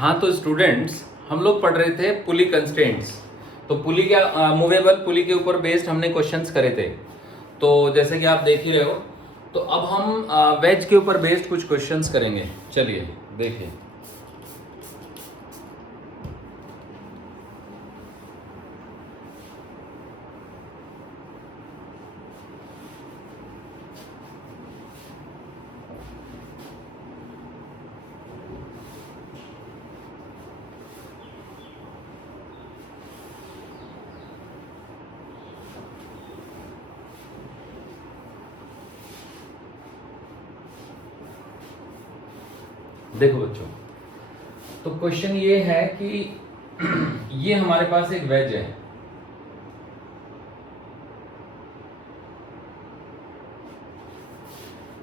हाँ तो स्टूडेंट्स, हम लोग पढ़ रहे थे पुली कंस्ट्रेंट्स। तो पुली क्या मूवेबल पुली के ऊपर बेस्ड हमने क्वेश्चंस करे थे। तो जैसे कि आप देख ही रहे हो, तो अब हम वेज के ऊपर बेस्ड कुछ क्वेश्चंस करेंगे। चलिए देखिए। देखो बच्चों, तो क्वेश्चन ये है कि ये हमारे पास एक वेज है।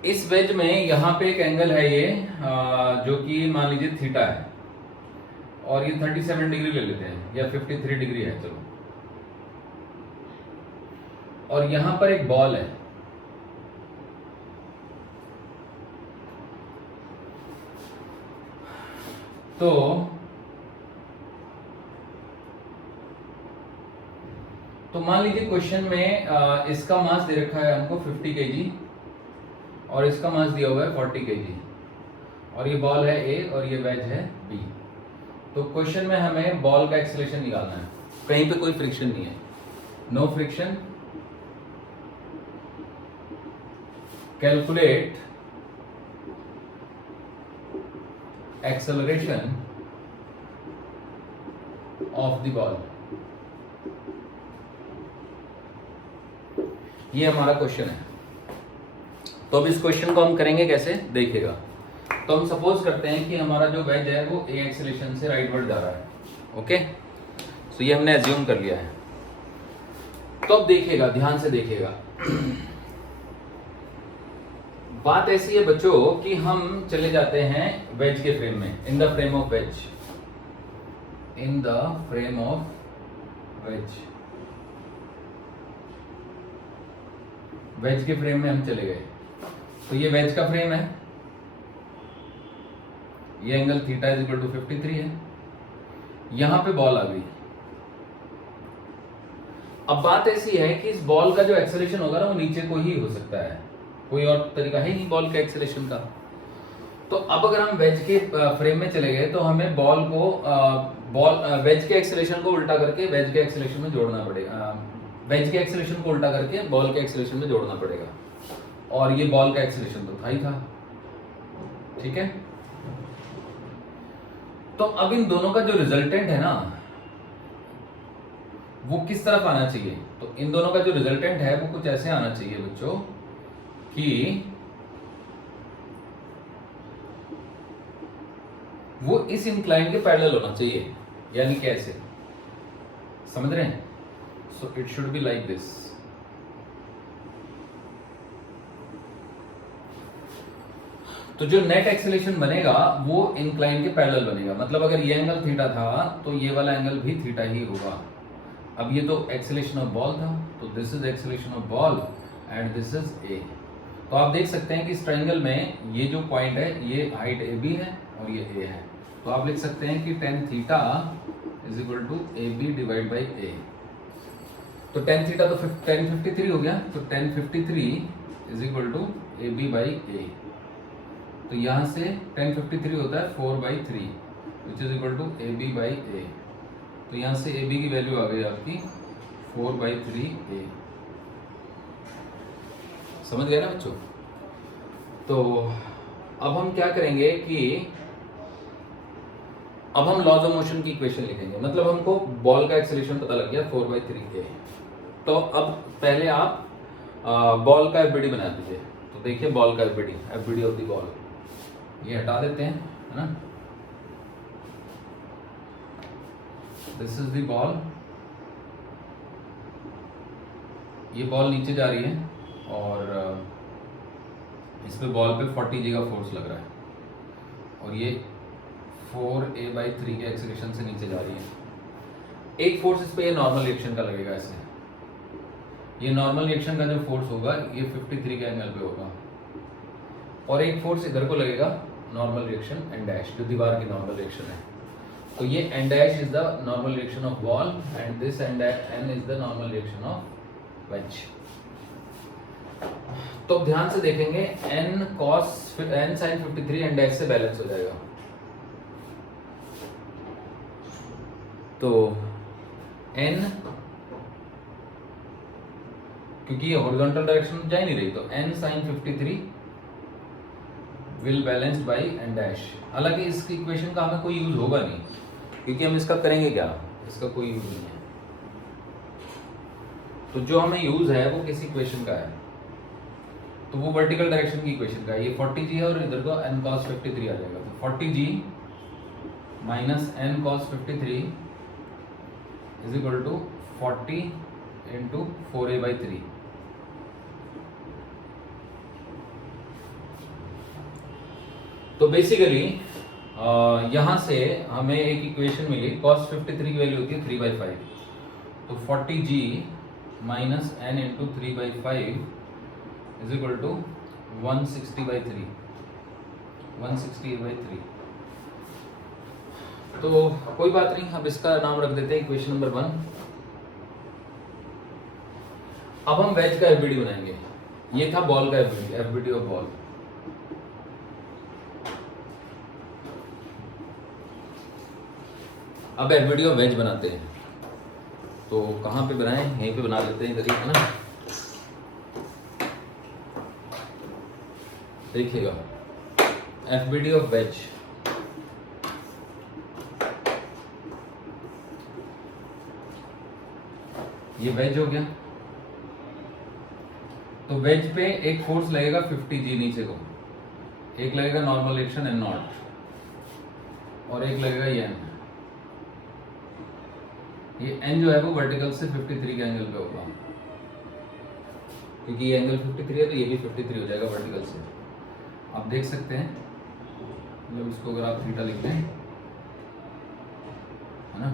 इस वेज में यहां पे एक एंगल है ये जो कि मान लीजिए थीटा है, और ये 37 डिग्री ले लेते हैं या 53 डिग्री है, चलो। और यहां पर एक बॉल है, तो मान लीजिए क्वेश्चन में इसका मास दे रखा है हमको 50 केजी और इसका मास दिया हुआ है 40 केजी, और ये बॉल है ए और ये वेज है बी। तो क्वेश्चन में हमें बॉल का एक्सेलरेशन निकालना है। कहीं पे कोई फ्रिक्शन नहीं है, no friction. Calculate acceleration of the ball, ये हमारा क्वेश्चन है। तो अब इस क्वेश्चन को हम करेंगे कैसे, देखिएगा। तो हम सपोज करते हैं कि हमारा जो वेज है वो ए एक्सेलरेशन से राइटवर्ड जा रहा है। ओके, तो ये हमने एज्यूम कर लिया है। तो अब देखिएगा, ध्यान से देखिएगा। बात ऐसी है बच्चों कि हम चले जाते हैं वेज के फ्रेम में, in the frame of wedge, in the frame of wedge. Wedge के फ्रेम में हम चले गए। तो ये वेज का फ्रेम है, ये angle theta is equal to 53 है। यहां पे बॉल आ गई। अब बात ऐसी है कि इस बॉल का जो एक्सेलरेशन होगा ना, वो नीचे को ही हो सकता है, कोई और तरीका है नहीं बॉल के एक्सेलरेशन का। तो अब अगर हम वेज के फ्रेम में चले गए तो हमें बॉल को वेज के एक्सेलरेशन को उल्टा करके वेज के एक्सेलरेशन में जोड़ना पड़ेगा, वेज के एक्सेलरेशन को उल्टा करके बॉल के एक्सेलरेशन में जोड़ना पड़ेगा। और ये बॉल का एक्सेलरेशन तो था ही था, ठीक है। तो अब इन दोनों का जो रिजल्टेंट है ना, वो किस तरफ आना चाहिए। तो इन दोनों का जो रिजल्टेंट है वो कुछ ऐसे आना चाहिए बच्चों कि वो इस इंक्लाइन के पैरेलल होना चाहिए। यानी कैसे, समझ रहे हैं। So it should be like this. तो जो नेट एक्सेलरेशन बनेगा वो इंक्लाइन के पैरेलल बनेगा। मतलब अगर ये एंगल थीटा था तो ये वाला एंगल भी थीटा ही होगा। अब ये तो एक्सेलरेशन ऑफ बॉल था, तो this is acceleration of ball and this is a. तो आप देख सकते हैं कि इस ट्रायंगल में ये जो पॉइंट है, ये हाइट ए बी है और ये ए है। तो आप लिख सकते हैं कि tan theta is equal to a b divide by a. तो tan थीटा तो tan 53 हो गया, तो tan 53 is equal to a b by a. तो यहां से tan 53 होता है 4/3 which is equal to a b by a. तो यहां से ए बी की वैल्यू आ गई आपकी 4/3 ए। समझ गए ना बच्चों। तो अब हम क्या करेंगे कि अब हम लॉज ऑफ मोशन की इक्वेशन लिखेंगे। मतलब हमको बॉल का एक्सेलरेशन पता लग गया 4/3 ए। तो अब पहले आप बॉल का एफबीडी बना दीजिए। तो देखिए बॉल का एफबीडी ऑफ द बॉल, ये हटा देते हैं, है ना। दिस इज द बॉल, ये बॉल नीचे जा रही है और इस पे बॉल पे 40 G का फोर्स लग रहा है और ये 4a/3 के एक्सेलरेशन से नीचे जा रही है। एक फोर्स इस पे ये नॉर्मल रिएक्शन का लगेगा ऐसे। ये नॉर्मल रिएक्शन का जो फोर्स होगा ये 53 के एंगल पे होगा, और एक फोर्स इधर को लगेगा नॉर्मल रिएक्शन एंड डैश, जो दीवार की नॉर्मल रिएक्शन है। तो ये n dash is the normal reaction of ball and this n is the normal reaction of wedge. तो ध्यान से देखेंगे n sin 53 n डैश से बैलेंस हो जाएगा। तो n, क्योंकि ये हॉरिजॉन्टल डायरेक्शन जा ही नहीं रही, तो n sin 53 will balanced by n dash. हालांकि इस इक्वेशन का हमें कोई यूज होगा नहीं, क्योंकि हम इसका करेंगे क्या, इसका कोई यूज नहीं है। तो जो हमें यूज है वो किस इक्वेशन का है, तो वो वर्टिकल डायरेक्शन की इक्वेशन का है। ये 40g है और इधर को n cos 53 आ जाएगा। तो 40g minus n cos 53 is equal to 40 into 4a/3। तो बेसिकली यहाँ से हमें एक इक्वेशन मिली, cos 53 की वैल्यू होती है 3/5। तो 40g minus n into 3/5 is equal to 160/3, 160/3। तो कोई बात नहीं, अब इसका नाम रख देते हैं इक्वेशन नंबर 1। अब हम वेज का एफबीडी बनाएंगे। ये था बॉल का एफबीडी, एफबीडी ऑफ बॉल। अब एफबीडी ऑफ वेज बनाते हैं। तो कहाँ पे बनाएं, यहीं पे बना लेते हैं, इधर ही है ना। देखिएगा एफबीडी ऑफ वेज, ये वेज हो गया। तो वेज पे एक फोर्स लगेगा 50g नीचे को, एक लगेगा नॉर्मल रिएक्शन n नॉट और एक लगेगा ये n। ये n जो है वो वर्टिकल से 53 के एंगल पे होगा, क्योंकि ये एंगल 53 है तो ये भी 53 हो जाएगा वर्टिकल से। आप देख सकते हैं, मतलब इसको अगर आप थीटा लिख दें, है ना,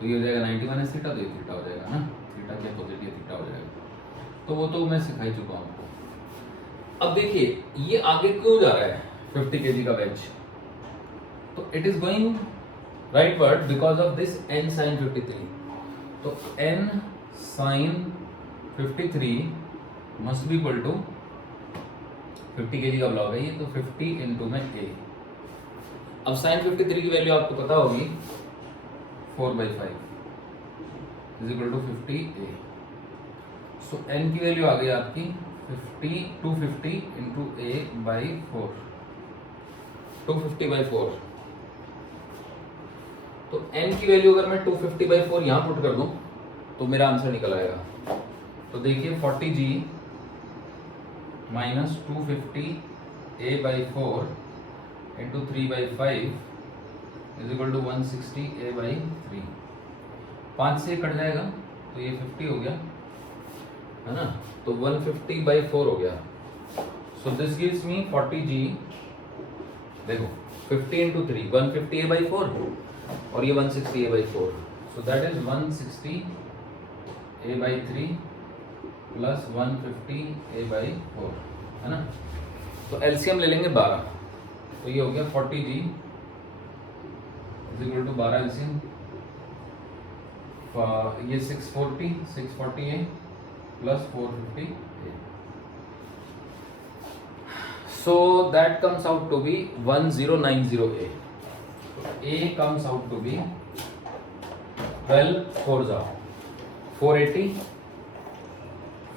तो ये हो जाएगा 90 माइनस थीटा, तो ये थीटा हो जाएगा ना, थीटा के अपोजिट ये थीटा हो जाएगा। तो वो तो मैं सिखा ही चुका हूँ आपको। अब देखिए ये आगे क्यों जा रहा है 50 kg का वेज, तो it is going rightward because of this n sin 53। तो n sin 53 must be equal to 50 kg का ब्लॉक है ये, तो 50 इंटू में a। अब sin 53 की वैल्यू आपको पता होगी 4/5 is equal to 50a। So n की वैल्यू आ गई आपकी 250 इंटू a/4, 250/4। तो n की वैल्यू अगर मैं 250/4 यहाँ पुट कर दूं तो मेरा आंसर निकल आएगा। तो देखिए 40g minus 250a/4 into 3/5 is equal to 160a/3। 5 से कट जाएगा तो ये 50 हो गया, है ना, तो 150/4 हो गया। सो दिस गिव्स मी 40g, देखो 50 इंटू 3 150a/4 और ये 160a/4, so that is 160a/3 plus 150a/4, है ना। तो एलसीएम ले लेंगे 12, तो ये हो गया 40g is equal to 12 LCM, ये 640a plus 450a, so that comes out to be 1090a। a comes out to be 12 4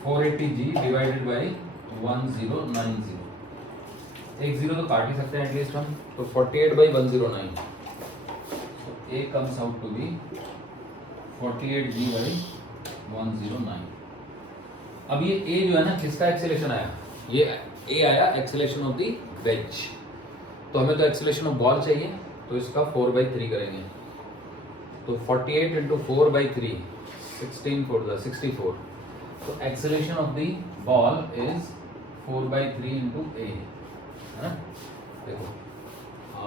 480g divided by 1090। एक जीरो तो काट ही सकते हैं एटलीस्ट हम, तो 48/109, so a comes out to be 48g/109। अब ये a जो है ना, किसका एक्सेलेरेशन आया, ये a आया एक्सेलेरेशन ऑफ द वेज। तो हमें तो एक्सेलेरेशन ऑफ बॉल चाहिए, तो इसका 4/3 करेंगे। तो 48 इंटू 4/3 16 4 64। तो acceleration of the ball is 4/3 into a, है ना। देखो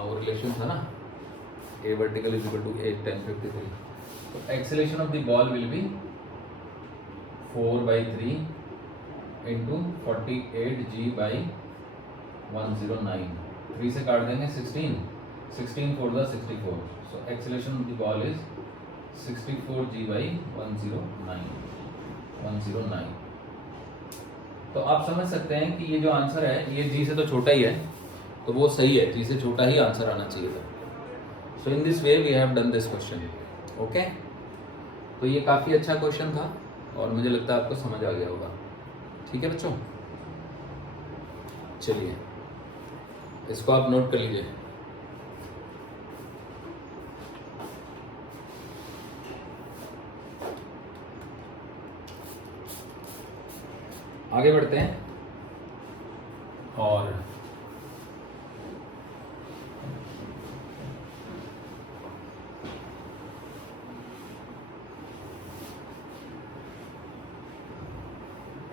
वो रिलेशन था ना, a vertical is equal to a tan 53। तो acceleration of the ball will be 4/3 into 48g/109। 3 से काट देंगे 16, 16 4 the 64, so acceleration of the ball is 64 g by 109. तो आप समझ सकते हैं कि ये जो आंसर है ये g से तो छोटा ही है, तो वो सही है, g से छोटा ही आंसर आना चाहिए था. So in this way we have done this question. Okay, तो ये काफ़ी अच्छा क्वेश्चन था और मुझे लगता है आपको समझ आ गया होगा. ठीक है बच्चों, चलिए इसको आप नोट कर लीजिए. आगे बढ़ते हैं और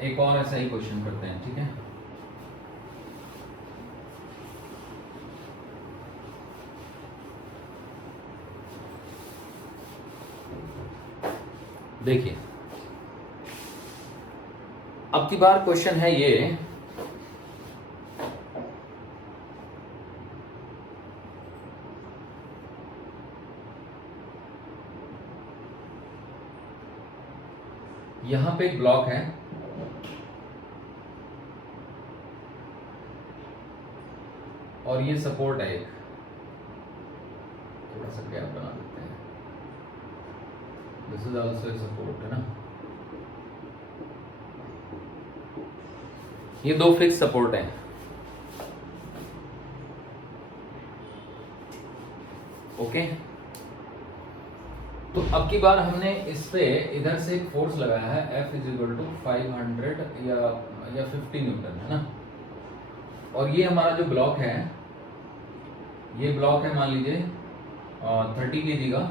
एक और ऐसा ही क्वेश्चन करते हैं. ठीक है, देखिए अब की बार क्वेश्चन है ये, यहां पे एक ब्लॉक है और ये सपोर्ट है, एक थोड़ा सा गैप बना देते हैं. This is also a support है ना. ये दो फिक्स सपोर्ट हैं. ओके, तो अब की बार हमने इस पे इधर से एक फोर्स लगाया है F इज इक्वल टू 500 या 50 न्यूटन है ना. और ये हमारा जो ब्लॉक है, ये ब्लॉक है मान लीजिए 30 kg का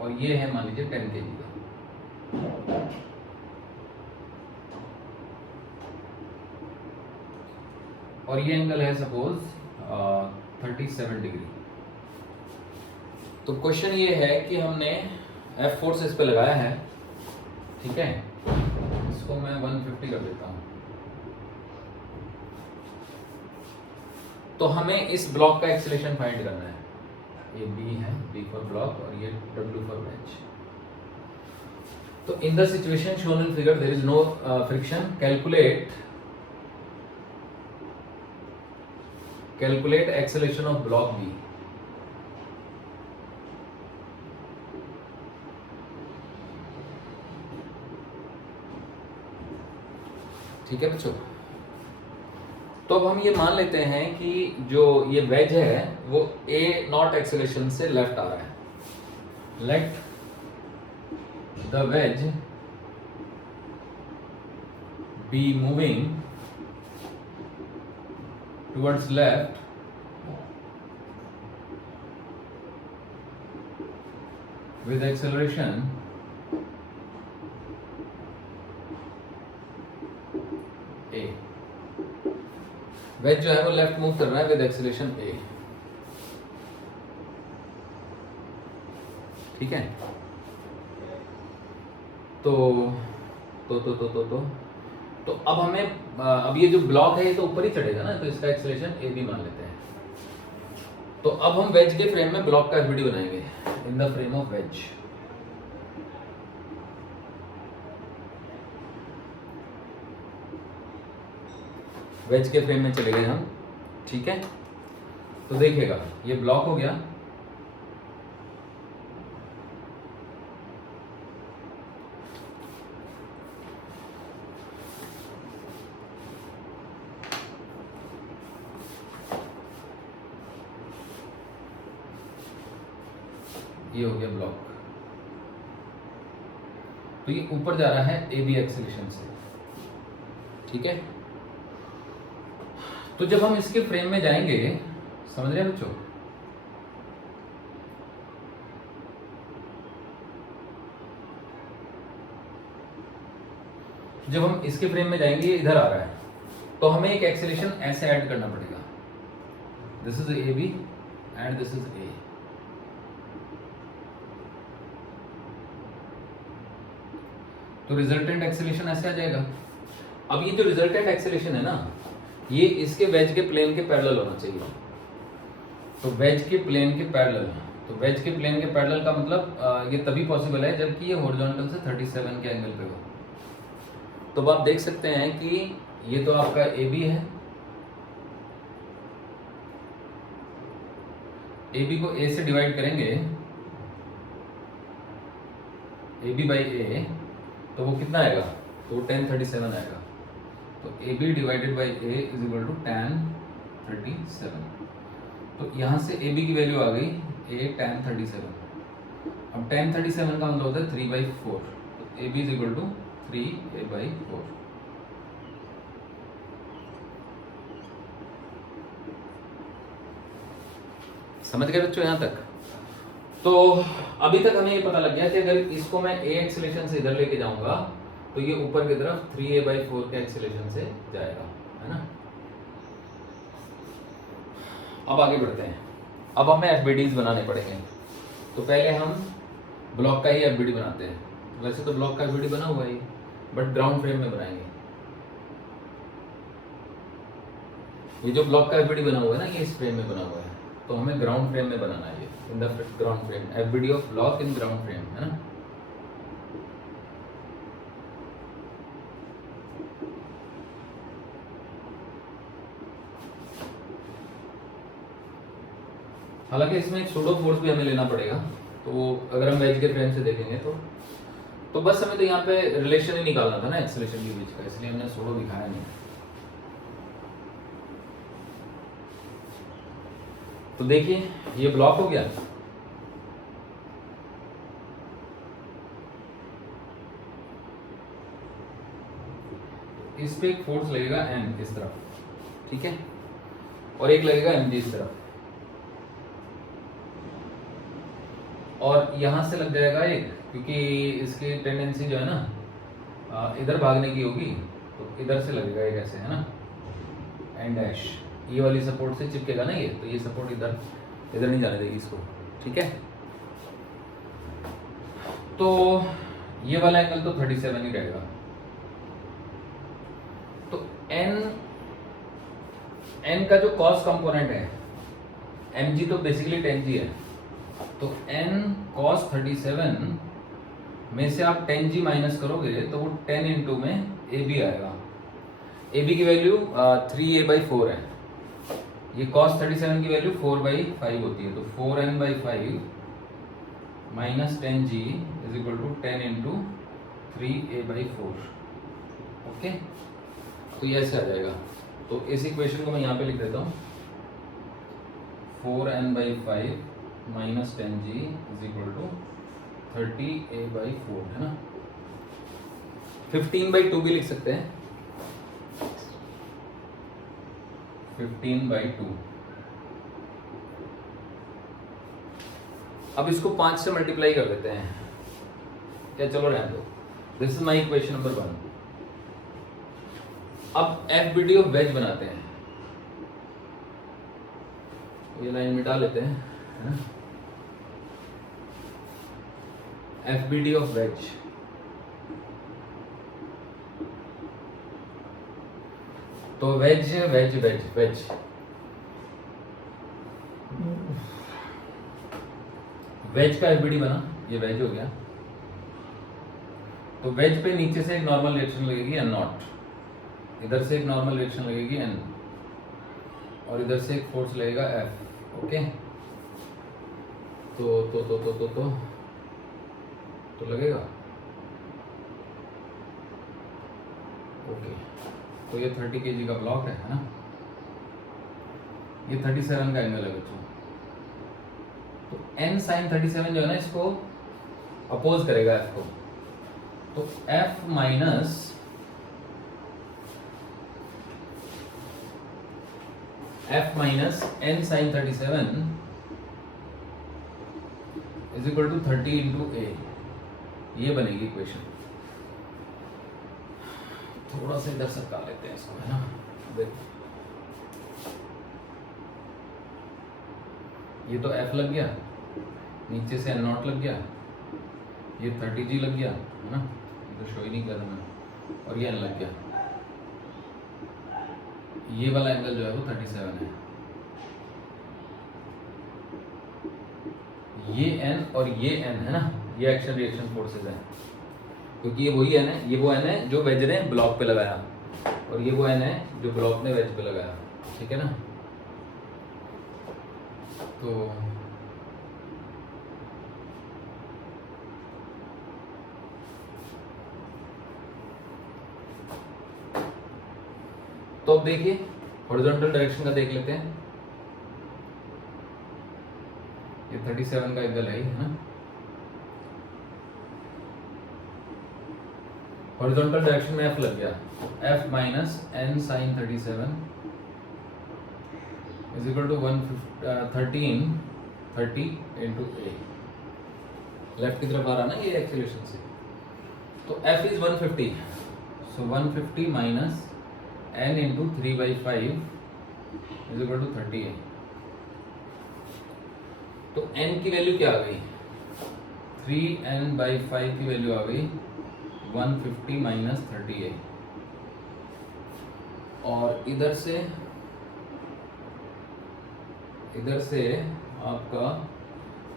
और ये है मान लीजिए 10 kg का. और ये एंगल है सपोज 37 डिग्री. तो क्वेश्चन ये है कि हमने F फोर्स इस पे लगाया है. ठीक है, इसको मैं 150 कर देता हूं. तो हमें इस ब्लॉक का एक्सेलरेशन फाइंड करना है. ये B है, B फॉर ब्लॉक और ये W फॉर वेज. तो in the situation shown in figure there is no friction. Calculate acceleration of block B. ठीक है बच्चों, तो अब हम ये मान लेते हैं कि जो ये वेज है वो A नॉट एक्सेलरेशन से लेफ्ट आ रहा है. Let the wedge be moving towards left with acceleration A. Wedge जो है वो लेफ्ट मूव कर रहा है विद एक्सेलरेशन A. ठीक है, तो अब हमें अब ये जो ब्लॉक है ये तो ऊपर ही चढ़ेगा ना, तो इसका एक्सेलरेशन A भी मान लेते हैं. तो अब हम वेज के फ्रेम में ब्लॉक का वीडियो बनाएंगे in the frame of wedge. Wedge के फ्रेम में चले गए हम. ठीक है, तो देखिएगा ये ब्लॉक हो गया. ये हो गया ब्लॉक. तो ये ऊपर जा रहा है AB एक्सेलरेशन से. ठीक है, तो जब हम इसके फ्रेम में जाएंगे, समझ रहे हैं बच्चों, जब हम इसके फ्रेम में जाएंगे ये इधर आ रहा है, तो हमें एक एक्सेलरेशन ऐसे ऐड करना पड़ेगा. This is AB and this is A. तो रिजल्टेंट एक्सेलरेशन ऐसे आ जाएगा. अब ये जो रिजल्टेंट एक्सेलरेशन है ना, ये इसके वेज के प्लेन के पैरेलल होना चाहिए. तो वेज के प्लेन के पैरेलल, तो वेज के प्लेन के पैरेलल का मतलब ये तभी पॉसिबल है जबकि ये हॉरिजॉन्टल से 37 के एंगल पे हो। तो अब आप देख सकते हैं कि ये तो आपका ए बी है, ए बी को ए से डिवाइड करेंगे, ए बी बाई ए, तो वो कितना आएगा, तो 1037 आएगा। तो A B divided by A is equal to 1037। तो यहाँ से ए बी की वैल्यू आ गई ए 1037। अब 1037 का मतलब होता है 3/4, तो A B is equal to 3a/4। समझ गए बच्चों यहाँ तक? तो अभी तक हमें ये पता लग गया कि अगर इसको मैं a एक्सेलेरेशन से इधर लेके जाऊंगा तो ये ऊपर की तरफ 3a/4 के एक्सेलेरेशन से जाएगा, है ना। अब आगे बढ़ते हैं। अब हमें एफबीडीज बनाने पड़ेंगे। तो पहले हम ब्लॉक का ही एफबीडी बनाते हैं। वैसे तो ब्लॉक का एफबीडी बना हुआ है, बट ग्राउंड फ्रेम में बनाएंगे। ये जो ब्लॉक का एफबीडी बना हुआ है ना, ये इस फ्रेम में बना हुआ है, तो हमें ग्राउंड फ्रेम में बनाना है। ये in the ground frame, FBD of block in ground frame, है ना। हालांकि इसमें एक सूडो फोर्स भी हमें लेना पड़ेगा, तो अगर हम वेज के फ्रेम से देखेंगे तो बस हमें तो यहाँ पे रिलेशन ही निकालना था ना एक्सेलेरेशन के बीच का, इसलिए हमने सूडो दिखाया नहीं। तो देखिए ये ब्लॉक हो गया, इस पे एक फोर्स लगेगा एम इस तरफ, ठीक है, और एक लगेगा एम जी इस तरफ, और यहां से लग जाएगा एक, क्योंकि इसकी टेंडेंसी जो है ना इधर भागने की होगी, तो इधर से लगेगा एक ऐसे, है ना, एंड डैश, ये वाली सपोर्ट से चिपकेगा ना ये, तो ये सपोर्ट इधर नहीं जाने देगी इसको, ठीक है। तो ये वाला एंगल तो 37 ही रहेगा। तो एन का जो कॉस कंपोनेंट है, एम जी तो बेसिकली 10G है, तो n cos 37 में से आप 10G माइनस करोगे तो वो 10 इंटू में ए बी आएगा। ए बी की वैल्यू 3a/4 है, ये cos 37 की वैल्यू 4/5 होती है, तो 4n/5 minus 10G is equal to 10 into 3a/4। Okay, तो ये ऐसे आ जाएगा। तो इस इक्वेशन को मैं यहाँ पे लिख देता हूँ, 4n/5 minus 10G is equal to 30a/4, है ना। 15/2 भी लिख सकते हैं, 15/2। अब इसको 5 से मल्टीप्लाई कर देते हैं क्या, चलो रहने दो। This is my equation number 1। अब एफबीडी ऑफ वेज बनाते हैं, ये लाइन मिटा लेते हैं, है ना। एफबीडी ऑफ वेज, तो wedge wedge wedge wedge wedge का एफबीडी बना, ये वेज हो गया। तो वेज पे नीचे से एक नॉर्मल रिएक्शन लगेगी एन नॉट, इधर से एक नॉर्मल रिएक्शन लगेगी एन, और इधर से एक फोर्स लगेगा एफ। ओके, तो लगेगा। ओके, तो ये 30 kg का ब्लॉक है ना, ये 37 का एंगल है बच्चों। तो n sin 37 जो है ना, इसको अपोज करेगा f को, तो f minus n sin 37 is equal to 30 into a, ये बनेगी इक्वेशन। थोड़ा सा इधर सरका लेते हैं इसको, है ना। देखो ये तो f लग गया, नीचे से n नॉट लग गया, ये 30G लग गया, है ना, ये तो शो ही नहीं कर रहा मैं, और ये n लग गया। ये वाला एंगल जो है वो 37 है। ये n और ये n है ना, ये एक्शन रिएक्शन फोर्सेस है, क्योंकि ये वही n है, ये वो n है जो वेज ने ब्लॉक पे लगाया, और ये वो n है जो ब्लॉक ने वेज पे लगाया, ठीक है ना। तो अब देखिए हॉरिजॉन्टल डायरेक्शन का देख लेते हैं। ये 37 का एंगल है ना। हॉरिजॉन्टल डायरेक्शन में F लग गया, F minus n sine 37 is equal to 30 into a। Left की तरफ आ रहा ना ये एक्सीलरेशन से, तो F is 150, so 150 minus n into 3/5 is equal to 30a। तो n की वैल्यू क्या आ गई, 3n/5 की वैल्यू आ गई 150 माइनस 30a, और इधर से आपका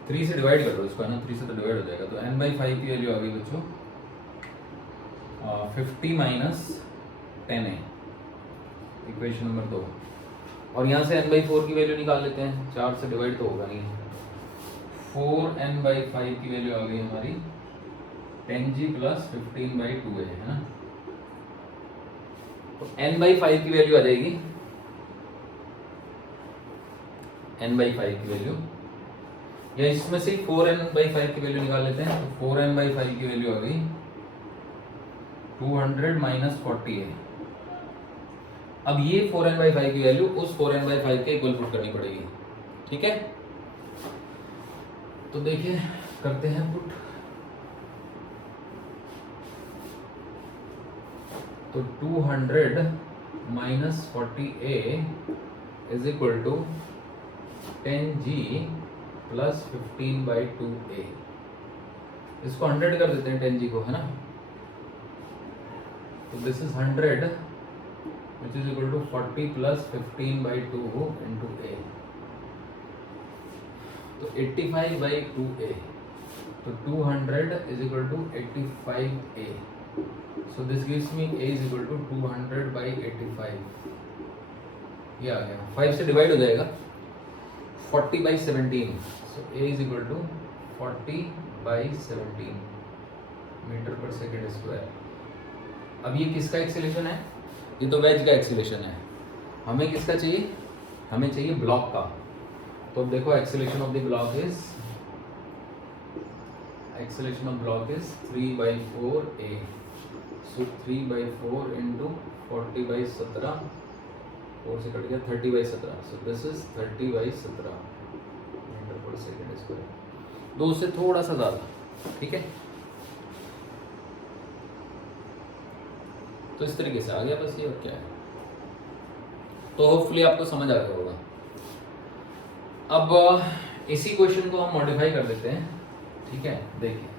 3 से डिवाइड कर दो इसको, है ना, 3 से तो डिवाइड हो जाएगा, तो n/5 की वैल्यू आ गई बच्चों 50 माइनस 10a, इक्वेशन नंबर 2। और यहाँ से n/4 की वैल्यू निकाल लेते हैं, 4 से डिवाइड तो होगा नहीं, 4n/5 की वैल्यू आ गई हमारी 10g प्लस 15/2a, है ना। तो n/5 की वैल्यू आ जाएगी, n/5 की वैल्यू, या इसमें से 4n/5 की वैल्यू निकाल लेते हैं, तो 4n/5 की वैल्यू आ गई 200 माइनस 40a। अब ये 4n/5 की वैल्यू उस 4n/5 के इक्वल पुट करनी पड़ेगी, ठीक है। तो देखिए करते हैं पुट, तो 200 minus 40a is equal to 10g plus 15/2a। इसको 100 कर देते हैं 10g को, है ना। तो this is 100 which is equal to 40 plus 15/2 into a, तो 85/2a, तो 200 is equal to 85a, so this gives me a is equal to 200/85। ये आ गया, 5 से डिवाइड हो जाएगा, 40/17, so a is equal to 40/17 metre पर सेकेंड स्क्वायर। अब ये किसका एक्सीलरेशन है, ये तो वेज का एक्सीलरेशन है, हमें किसका चाहिए, हमें चाहिए ब्लॉक का। तो अब देखो acceleration of the block is 3/4a, so 3/4 into 40/17, 4 से कट गया 30/17, सो दिस इज 30/17 मीटर पर सेकेंड स्क्वायर, 2 से थोड़ा सा ज्यादा, ठीक है। तो इस तरीके से आ गया, बस ये और क्या है। तो होपफुली आपको समझ आ गया होगा। अब इसी क्वेश्चन को हम मॉडिफाई कर देते हैं, ठीक है। देखिए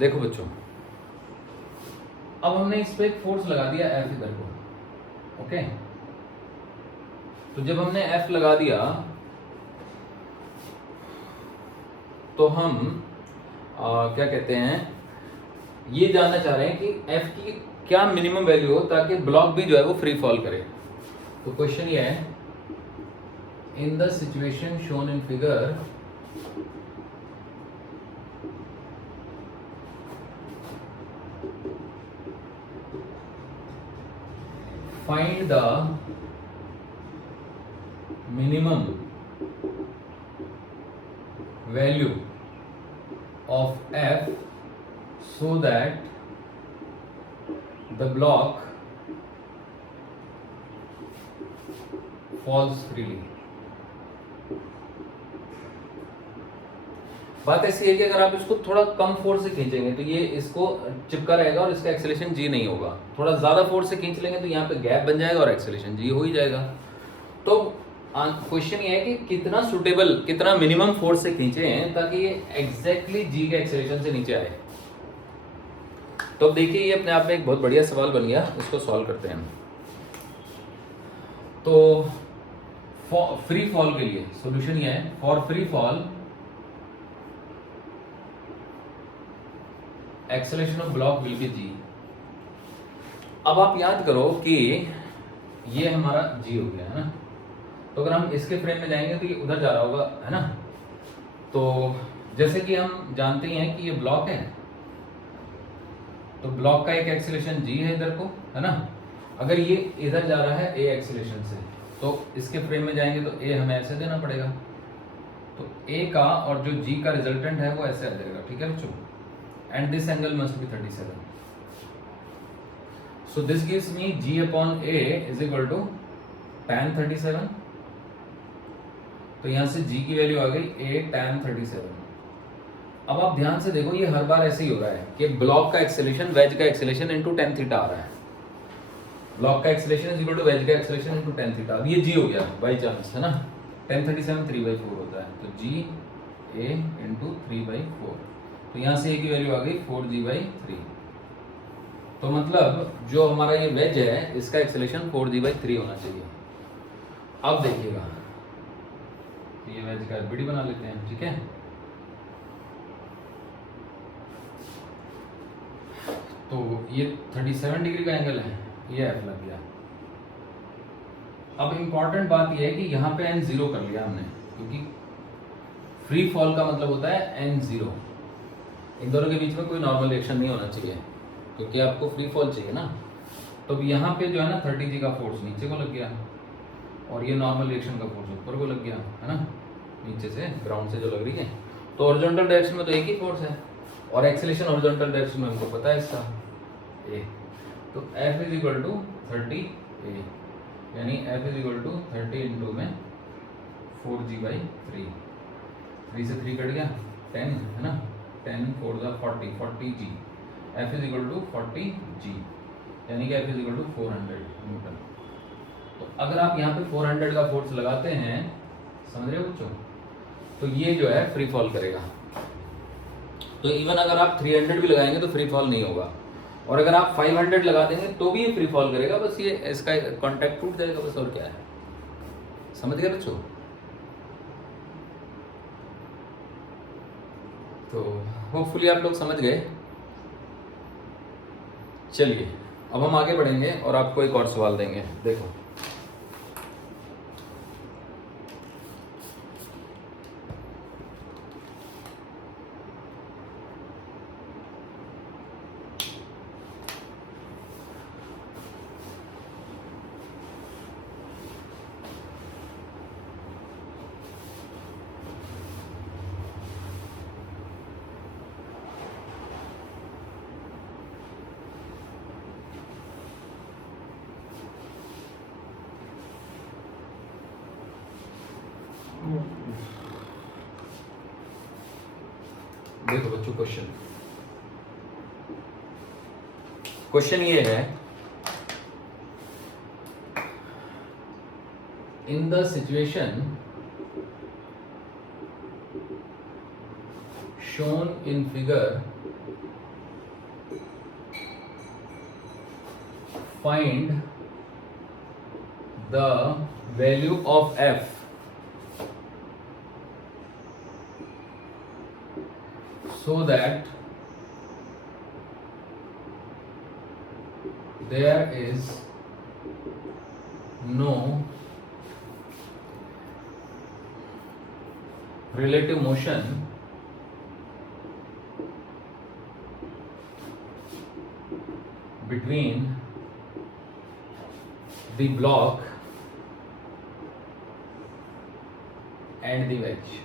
देखो बच्चों, अब हमने इस पे एक फोर्स लगा दिया F इधर को, ओके। तो जब हमने F लगा दिया तो हम क्या कहते हैं, ये जानना चाह रहे हैं कि F की क्या मिनिमम वैल्यू हो ताकि ब्लॉक भी जो है वो फ्री फॉल करे। तो क्वेश्चन ये है, इन the situation shown in figure find the minimum value of F so that the block falls freely. बात ऐसी है कि अगर आप इसको थोड़ा कम फोर्स से खींचेंगे तो ये इसको चिपका रहेगा और इसका एक्सेलेरेशन जी नहीं होगा। थोड़ा ज्यादा फोर्स से खींच लेंगे तो यहाँ पे गैप बन जाएगा और एक्सेलेरेशन जी हो ही जाएगा। तो क्वेश्चन ये है कि कितना सुटेबल, कितना मिनिमम फोर्स से खींचे हैं ताकि ये एग्जैक्टली जी के एक्सेलेरेशन से नीचे आए। तो अब देखिए ये अपने आप में एक बहुत बढ़िया सवाल बन गया, इसको सॉल्व करते हैं। तो फ्री फॉल के लिए सॉल्यूशन ये है, for free fall acceleration of block will be g. अब आप याद करो कि ये हमारा जी हो गया है ना, तो अगर हम इसके फ्रेम में जाएंगे तो ये उधर जा रहा होगा है ना। तो जैसे कि हम जानते हैं कि ये ब्लॉक है, तो ब्लॉक का एक एक्सेलेरेशन जी है इधर को, है ना। अगर ये इधर जा रहा है ए एक्सेलेरेशन से, तो इसके फ्रेम में जाएंगे तो ए हमें ऐसे देना पड़ेगा। तो ए का और जो जी का रिजल्टेंट है वो ऐसे आ जाएगा, ठीक है बच्चों। And this angle must be 37। So this gives me G upon A is equal to tan 37। तो यहां से g की वैल्यू आ गई a tan 37। अब आप ध्यान से देखो, ये हर बार ऐसे ही हो रहा है कि ब्लॉक का एक्सेलेरेशन वेज का एक्सेलेरेशन इनटू tan थीटा आ रहा है। ब्लॉक का acceleration is equal to wedge का एक्सेलेरेशन इनटू tan थीटा। अब ये g हो गया बाय चांस, है ना। tan 37 3/4 होता है, तो g a इनटू 3/4। तो यहां से a की वैल्यू आ गई 4g/3। तो मतलब जो हमारा ये वेज है इसका एक्सेलेरेशन 4g/3 होना चाहिए। अब देखिएगा, ये वेज का एफबीडी बना लेते हैं, ठीक है। तो ये 37 डिग्री का एंगल है, ये एफ लग गया। अब इंपॉर्टेंट बात ये है कि यहाँ पे एन 0 कर लिया हमने, क्योंकि फ्री फॉल का मतलब होता है एन 0। इन दोनों के बीच में कोई नॉर्मल रिएक्शन नहीं होना चाहिए, क्योंकि आपको फ्री फॉल चाहिए ना। तो यहाँ पे जो है ना 30G का फोर्स नीचे को लग गया, और ये नॉर्मल रिएक्शन का फोर्स ऊपर को लग गया, है ना, नीचे से ग्राउंड से जो लग रही है। तो हॉरिजॉन्टल डायरेक्शन में तो एक ही फोर्स है, और एक्सेलेरेशन हॉरिजॉन्टल डायरेक्शन में हमको पता है इसका ए। तो F is equal to 30 A, यानी F is equal to 30 into में 4g/3। 3 से 3 कट गया 10, है ना। 10 4 40, 40g। F is equal to 40g, यानी कि F is equal to 400 newton. तो अगर आप यहाँ पे 400 का फोर्स लगाते हैं, समझ रहे हो बच्चों, तो ये जो है फ्री फॉल करेगा। तो इवन अगर आप 300 भी लगाएंगे तो फ्री फॉल नहीं होगा, और अगर आप 500 लगा देंगे तो भी ये फ्री फॉल करेगा। बस ये इसका कांटेक्ट टूट जाएगा, बस, और क्या है। समझ गए बच्चों? तो होपफुली आप लोग समझ गए। चलिए अब हम आगे बढ़ेंगे और आपको एक और सवाल देंगे। देखो, देखो बच्चों, क्वेश्चन ये है, इन the situation shown in figure find the value of F so that there is no relative motion between the block and the wedge।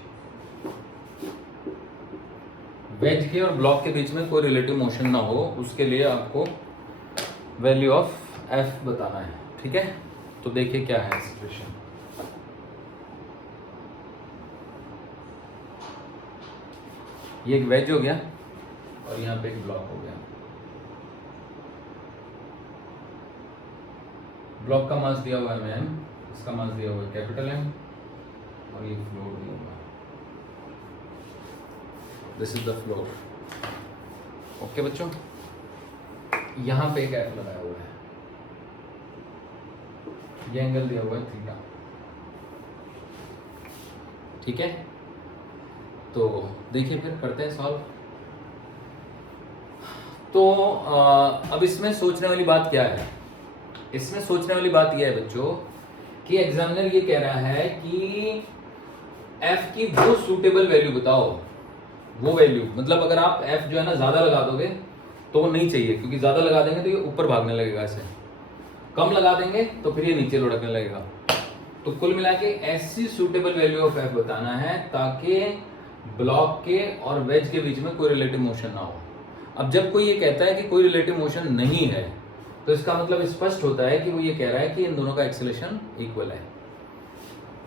Wedge के और ब्लॉक के बीच में कोई रिलेटिव मोशन ना हो, उसके लिए आपको वैल्यू ऑफ एफ बताना है, ठीक है। तो देखिए क्या है सिचुएशन। ये एक वेज हो गया और यहाँ पे एक ब्लॉक हो गया। ब्लॉक का मास दिया हुआ है एम, इसका मास दिया हुआ है कैपिटल एम, और ये फ्लोर दिया हुआ है, this is the floor. Okay बच्चों, यहाँ पे एक एफ लगाया हुआ है, ये एंगल दिया हुआ है थीटा, ठीक है। तो देखिए फिर करते हैं सॉल्व। तो अब इसमें सोचने वाली बात क्या है, इसमें सोचने वाली बात यह है बच्चों कि एग्जामिनर ये कह रहा है कि f की वो सूटेबल वैल्यू बताओ, वो वैल्यू मतलब अगर आप f जो है ना ज्यादा लगा दोगे तो वो नहीं चाहिए, क्योंकि ज्यादा लगा देंगे तो ये ऊपर भागने लगेगा, ऐसे कम लगा देंगे तो फिर ये नीचे लुढ़कने लगेगा। तो कुल मिला के ऐसी सूटेबल वैल्यू ऑफ f बताना है ताकि ब्लॉक के और वेज के बीच में कोई रिलेटिव मोशन ना हो। अब जब कोई ये कहता है कि कोई रिलेटिव मोशन नहीं है तो इसका मतलब स्पष्ट होता है कि वो ये कह रहा है कि इन दोनों का एक्सेलेरेशन इक्वल है।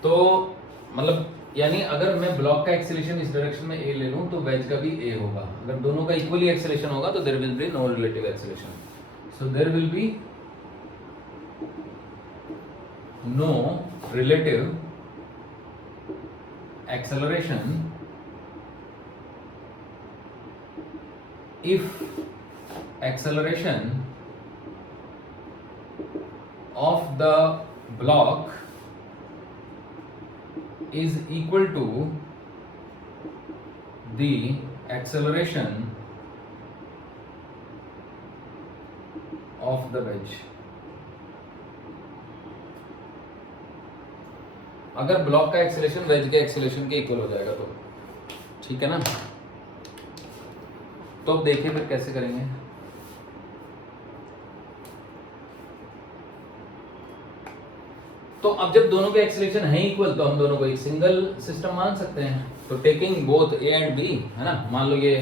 तो मतलब यानी अगर मैं ब्लॉक का एक्सेलेरेशन इस डायरेक्शन में a ले लूं तो वेज का भी a होगा। अगर दोनों का इक्वली एक्सेलेरेशन होगा तो there will be no relative acceleration, so there will be no relative acceleration if acceleration of the block is equal to the acceleration of the wedge। अगर ब्लॉक का एक्सेलरेशन वेज के acceleration के equal हो जाएगा तो ठीक है ना। तो अब देखिए फिर कैसे करेंगे। तो अब जब दोनों के एक्सेलरेशन है इक्वल तो हम दोनों को एक सिंगल सिस्टम मान सकते हैं। तो taking both A and B, है ना, मान लो ये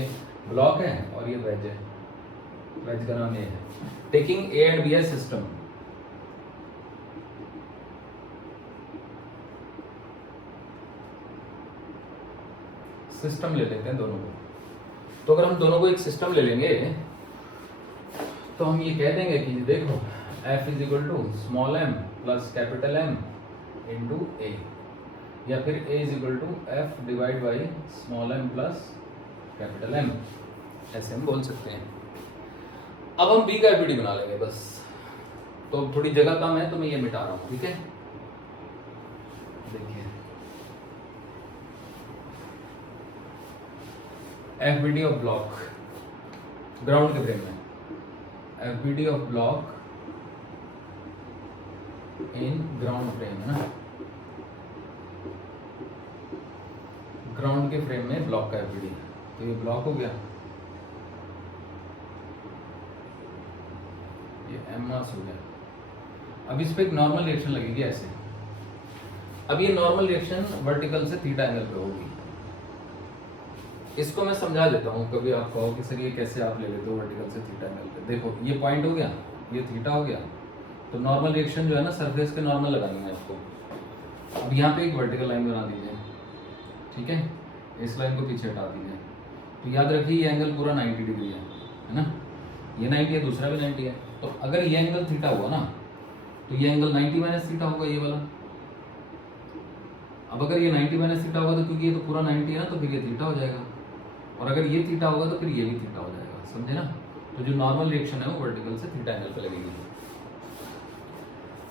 ब्लॉक है और ये वेज है, वेज का नाम ये है, taking A and B as system. System ले लेते हैं दोनों को। तो अगर हम दोनों को एक सिस्टम ले लेंगे तो हम ये कह देंगे कि देखो f is equal to small m plus capital M into a, या फिर a is equal to f divide by small m plus capital M, ऐसे हम बोल सकते हैं। अब हम b का एफबीडी बना लेंगे बस। तो थोड़ी जगह कम है तो मैं ये मिटा रहा हूँ, ठीक है। देखिए एफबीडी ऑफ ब्लॉक ग्राउंड के फ्रेम में, FBD of block in ground frame, है ना, ग्राउंड के फ्रेम में ब्लॉक का एफबीडी। तो ये ब्लॉक हो गया, ये एम मास हो गया। अब इस पे एक नॉर्मल रिएक्शन लगेगी ऐसे। अब ये नॉर्मल रिएक्शन वर्टिकल से थीटा एंगल पे होगी। इसको मैं समझा देता हूँ। कभी आप कहो कि सर ये कैसे आप ले लेते हो वर्टिकल से थीटा एंगल पे। देखो ये पॉइंट हो गया, ये थीटा हो गया, तो नॉर्मल रिएक्शन जो है ना सरफेस के नॉर्मल लगानी है आपको। अब यहाँ पे एक वर्टिकल लाइन बना दीजिए, ठीक है, इस लाइन को पीछे हटा दीजिए। तो याद रखिए ये एंगल पूरा 90 डिग्री है ना, ये 90 है, दूसरा भी 90 है। तो अगर ये एंगल थीटा हुआ ना तो ये एंगल 90 माइनस थीटा होगा, ये वाला। अब अगर ये 90 माइनस थीटा होगा तो क्योंकि ये तो पूरा 90 है ना, तो फिर ये थीटा हो जाएगा, और अगर ये थीटा होगा तो फिर ये भी थीटा हो जाएगा, समझे ना। तो जो नॉर्मल रिएक्शन है वो वर्टिकल से थीटा एंगल पे लगेगी।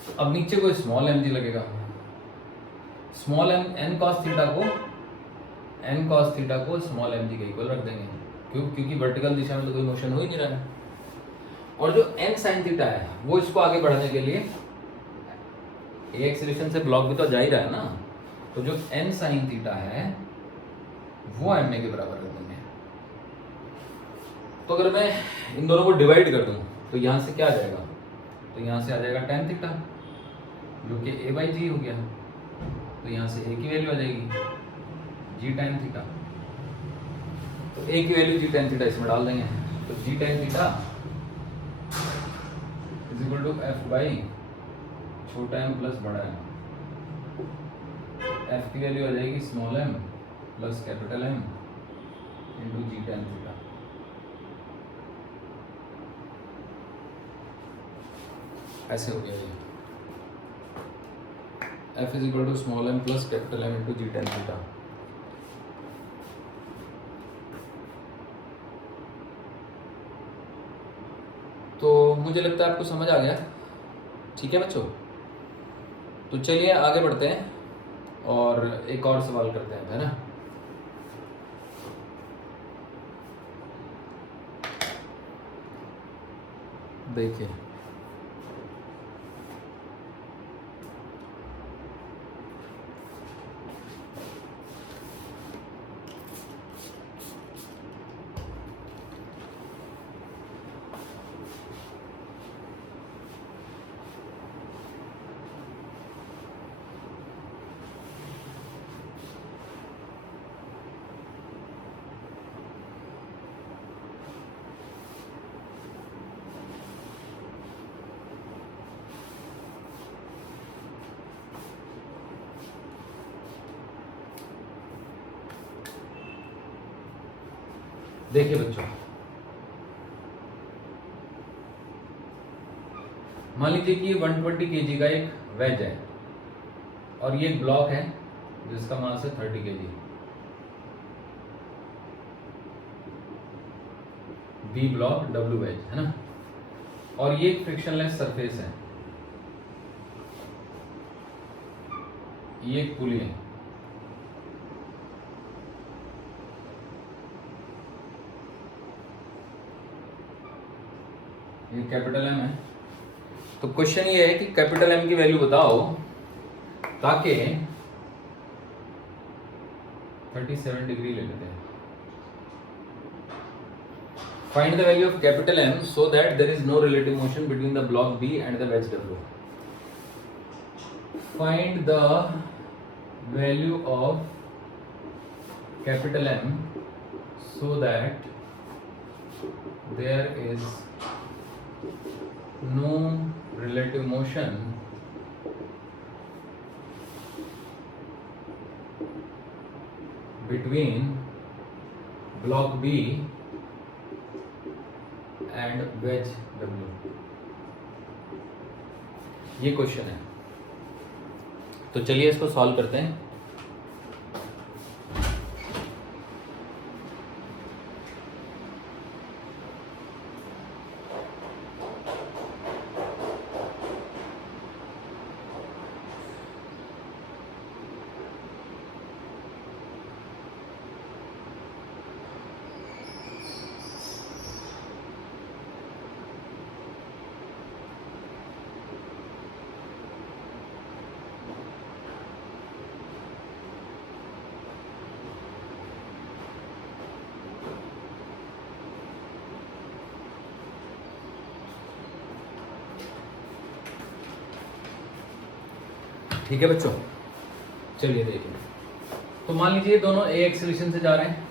तो अब नीचे कोई स्मॉल एम जी लगेगा, small M N cos theta को स्मॉल एम जी के इक्वल रख देंगे। क्यों? क्योंकि वर्टिकल दिशा में तो कोई मोशन हो ही नहीं रहा है। और जो एन साइन थीटा है वो इसको आगे बढ़ाने के लिए, ए एक्सेलरेशन से ब्लॉक भी तो जा ही रहा है ना, तो जो एन साइन थीटा है वो एम ए के बराबर कर देंगे। तो अगर मैं इन दोनों को डिवाइड कर दूं तो यहां से क्या आ जाएगा, तो यहां से आ जाएगा tan थीटा जो कि a बाई जी हो गया। तो यहां से a की वैल्यू आ जाएगी g tan थीटा। तो a की वैल्यू g tan थीटा इसमें डाल देंगे। तो g tan theta is equal to F by छोटा एम प्लस बड़ा एम। एफ की वैल्यू आ जाएगी small m plus capital m into g tan theta. ऐसे हो गया ये F is equal to small m plus capital m into g tan theta. तो मुझे लगता है आपको समझ आ गया। ठीक है बच्चों, तो चलिए आगे बढ़ते हैं और एक और सवाल करते हैं, है ना। देखिए देखिए बच्चों, मान लीजिए कि 120 kg का एक वेज है और ये एक ब्लॉक है जिसका मास है 30 kg। B block W wedge है ना, और ये एक फ्रिक्शनलेस सरफेस है, ये एक पुली है। ये कैपिटल एम है। तो क्वेश्चन ये है कि कैपिटल एम की वैल्यू बताओ ताकि 37 डिग्री ले लेते हैं। Find the value of capital M so that there is no relative motion between the block B and the wedge W. Find the value of capital M so that there is no relative motion between block B and wedge W। ये question है, तो चलिए इसको solve करते हैं। ठीक है बच्चों, चलिए देखिए। तो मान लीजिए दोनों ए एक्सेलेरेशन से जा रहे हैं,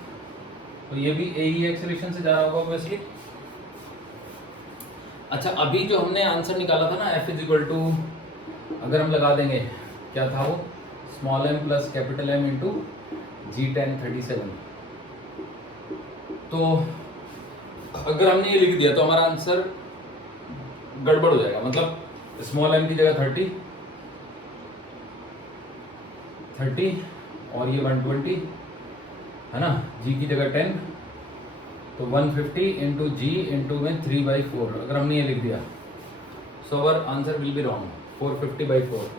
तो ये भी ए ही एक्सेलेरेशन से जा रहा होगा ऑब्वियसली। अच्छा, अभी जो हमने आंसर निकाला था ना एफ इज इक्वल टू, अगर हम लगा देंगे क्या था वो, small m plus capital m into g tan 37। तो अगर हमने ये लिख दिया तो हमारा आंसर गड़बड़ हो जाएगा। मतलब स्मॉल एम की जगह 30 और ये 120 है ना, जी की जगह 10, तो 150 इंटू जी इंटू में 3/4। अगर हमने ये लिख दिया so our answer will be wrong, 450/4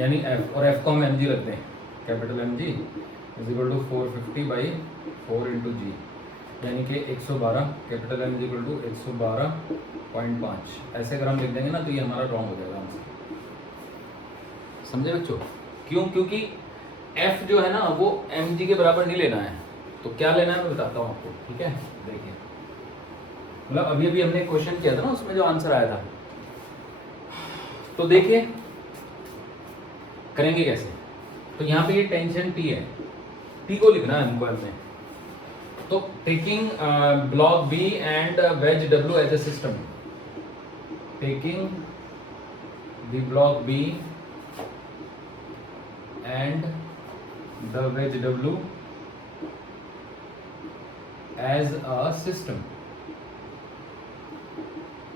यानी एफ, और एफ को हम mg रखते हैं, capital mg is equal to 450/4 into g, यानी कि 112, capital m is equal to 112.5। ऐसे अगर हम लिख देंगे ना तो ये हमारा रॉन्ग हो जाएगा आंसर। समझे बच्चों? क्यों? क्योंकि f जो है ना वो mg के बराबर नहीं लेना है। तो क्या लेना है मैं बताता हूँ आपको, ठीक है? देखिए, मतलब अभी अभी हमने क्वेश्चन किया था ना, उसमें जो आंसर आया था, तो देखिए करेंगे कैसे। तो यहाँ पे ये टेंशन T है, T को लिखना है हमको हमने, तो taking block B and wedge W as a system, taking the block B and the wedge W as a system.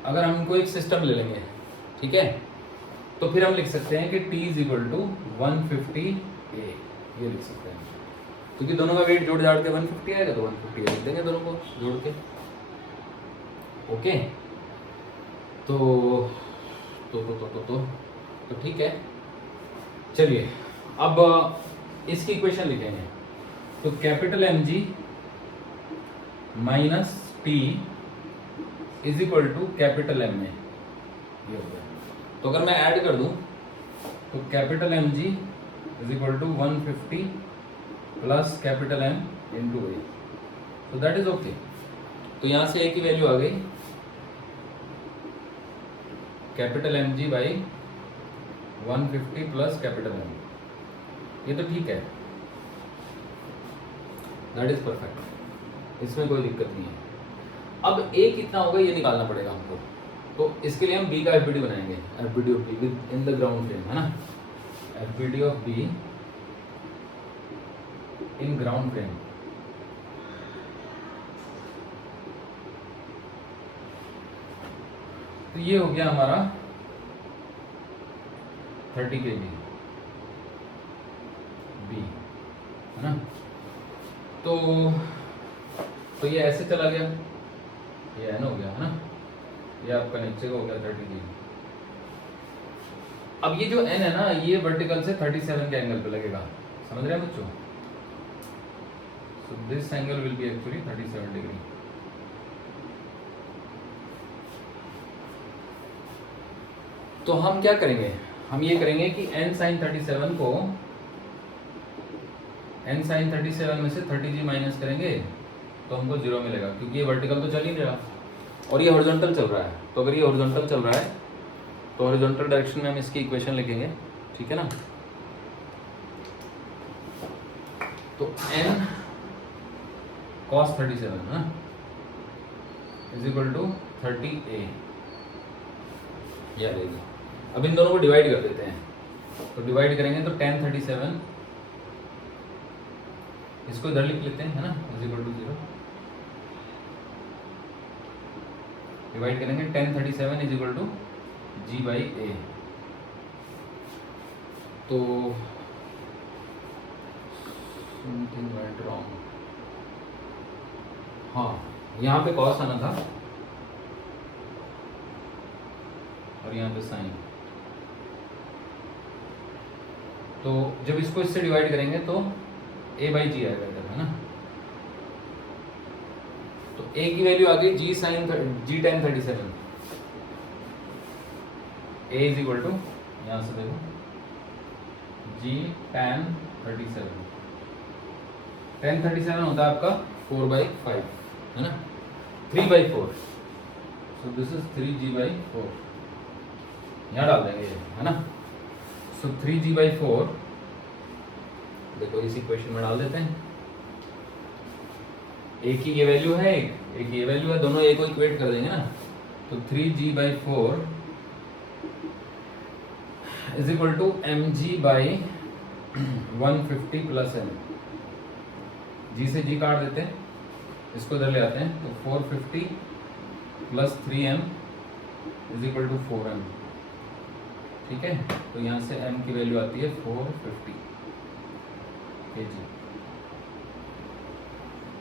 अगर हम इनको एक सिस्टम ले लेंगे, ठीक है, तो फिर हम लिख सकते हैं कि T is equal to 150A, ये लिख सकते हैं, क्योंकि दोनों का वेट जोड़ जाड़ के 150 आएगा, तो 150 लिख देंगे दोनों को जोड़ के। ओके, तो ठीक है। चलिए अब इसकी इक्वेशन लिखेंगे। तो capital MG minus T is equal to capital M में, ये हो गया। तो अगर मैं ऐड कर दूं तो capital MG is equal to 150 plus capital M into A, तो दैट इज ओके। तो यहां से A की वैल्यू आ गई capital MG by 150 plus capital M, ये तो ठीक है, दैट इज परफेक्ट, इसमें कोई दिक्कत नहीं है। अब A कितना होगा ये निकालना पड़ेगा हमको, तो इसके लिए हम B का FBD बनाएंगे, FBD of B with in the ground frame, है ना, FBD of B in ground frame. तो ये हो गया हमारा 30 kg B, है ना। तो ये ऐसे चला गया, ये N हो गया, है ना, ये आपका नीचे का हो गया 30 kg। अब ये जो N है ना, ये वर्टिकल से 37 के एंगल पे लगेगा, समझ रहे हैं बच्चों। So this angle will be actually 37 degree. तो हम क्या करेंगे, हम ये करेंगे कि n sin 37 को n sin 37 में से 30g माइनस करेंगे तो हमको 0 मिलेगा, क्योंकि ये वर्टिकल तो चल ही नहीं रहा और ये हॉरिजॉन्टल चल रहा है। तो अगर ये हॉरिजॉन्टल चल रहा है तो हॉरिजॉन्टल डायरेक्शन में हम इसकी इक्वेशन लिखेंगे, ठीक है ना। तो n cos 37 है इज इक्वल टू 30a, यह रहेगी। अब इन दोनों को डिवाइड कर देते हैं, तो डिवाइड करेंगे तो tan 37, इसको इधर लिख लेते हैं, है ना, इज इक्वल टू 0। डिवाइड करेंगे tan 37 is equal to g by a। तो समथिंग वेंट रॉन्ग, हाँ यहाँ पे cos आना था और यहाँ पे साइन। तो जब इसको इससे डिवाइड करेंगे तो a बाई जी आएगा इधर, है ना। तो a की वैल्यू आ गई g tan 37, a is equal to, यहाँ से देखो, g tan 37, tan 37 होता है आपका 4/5, है ना, 3/4, सो दिस इज 3g/4, यहाँ डाल देंगे, है ना। सो 3g/4, देखो इस इक्वेशन में डाल देते हैं। a की ये वैल्यू है, एक की ये वैल्यू है, दोनों a को इक्वेट कर देंगे ना। तो 3g/4 is equal to mg/150 plus m, g से g काट देते हैं, इसको इधर ले आते हैं, तो 450 plus 3m is equal to 4m, ठीक है। तो यहाँ से m की वैल्यू आती है 450 kg।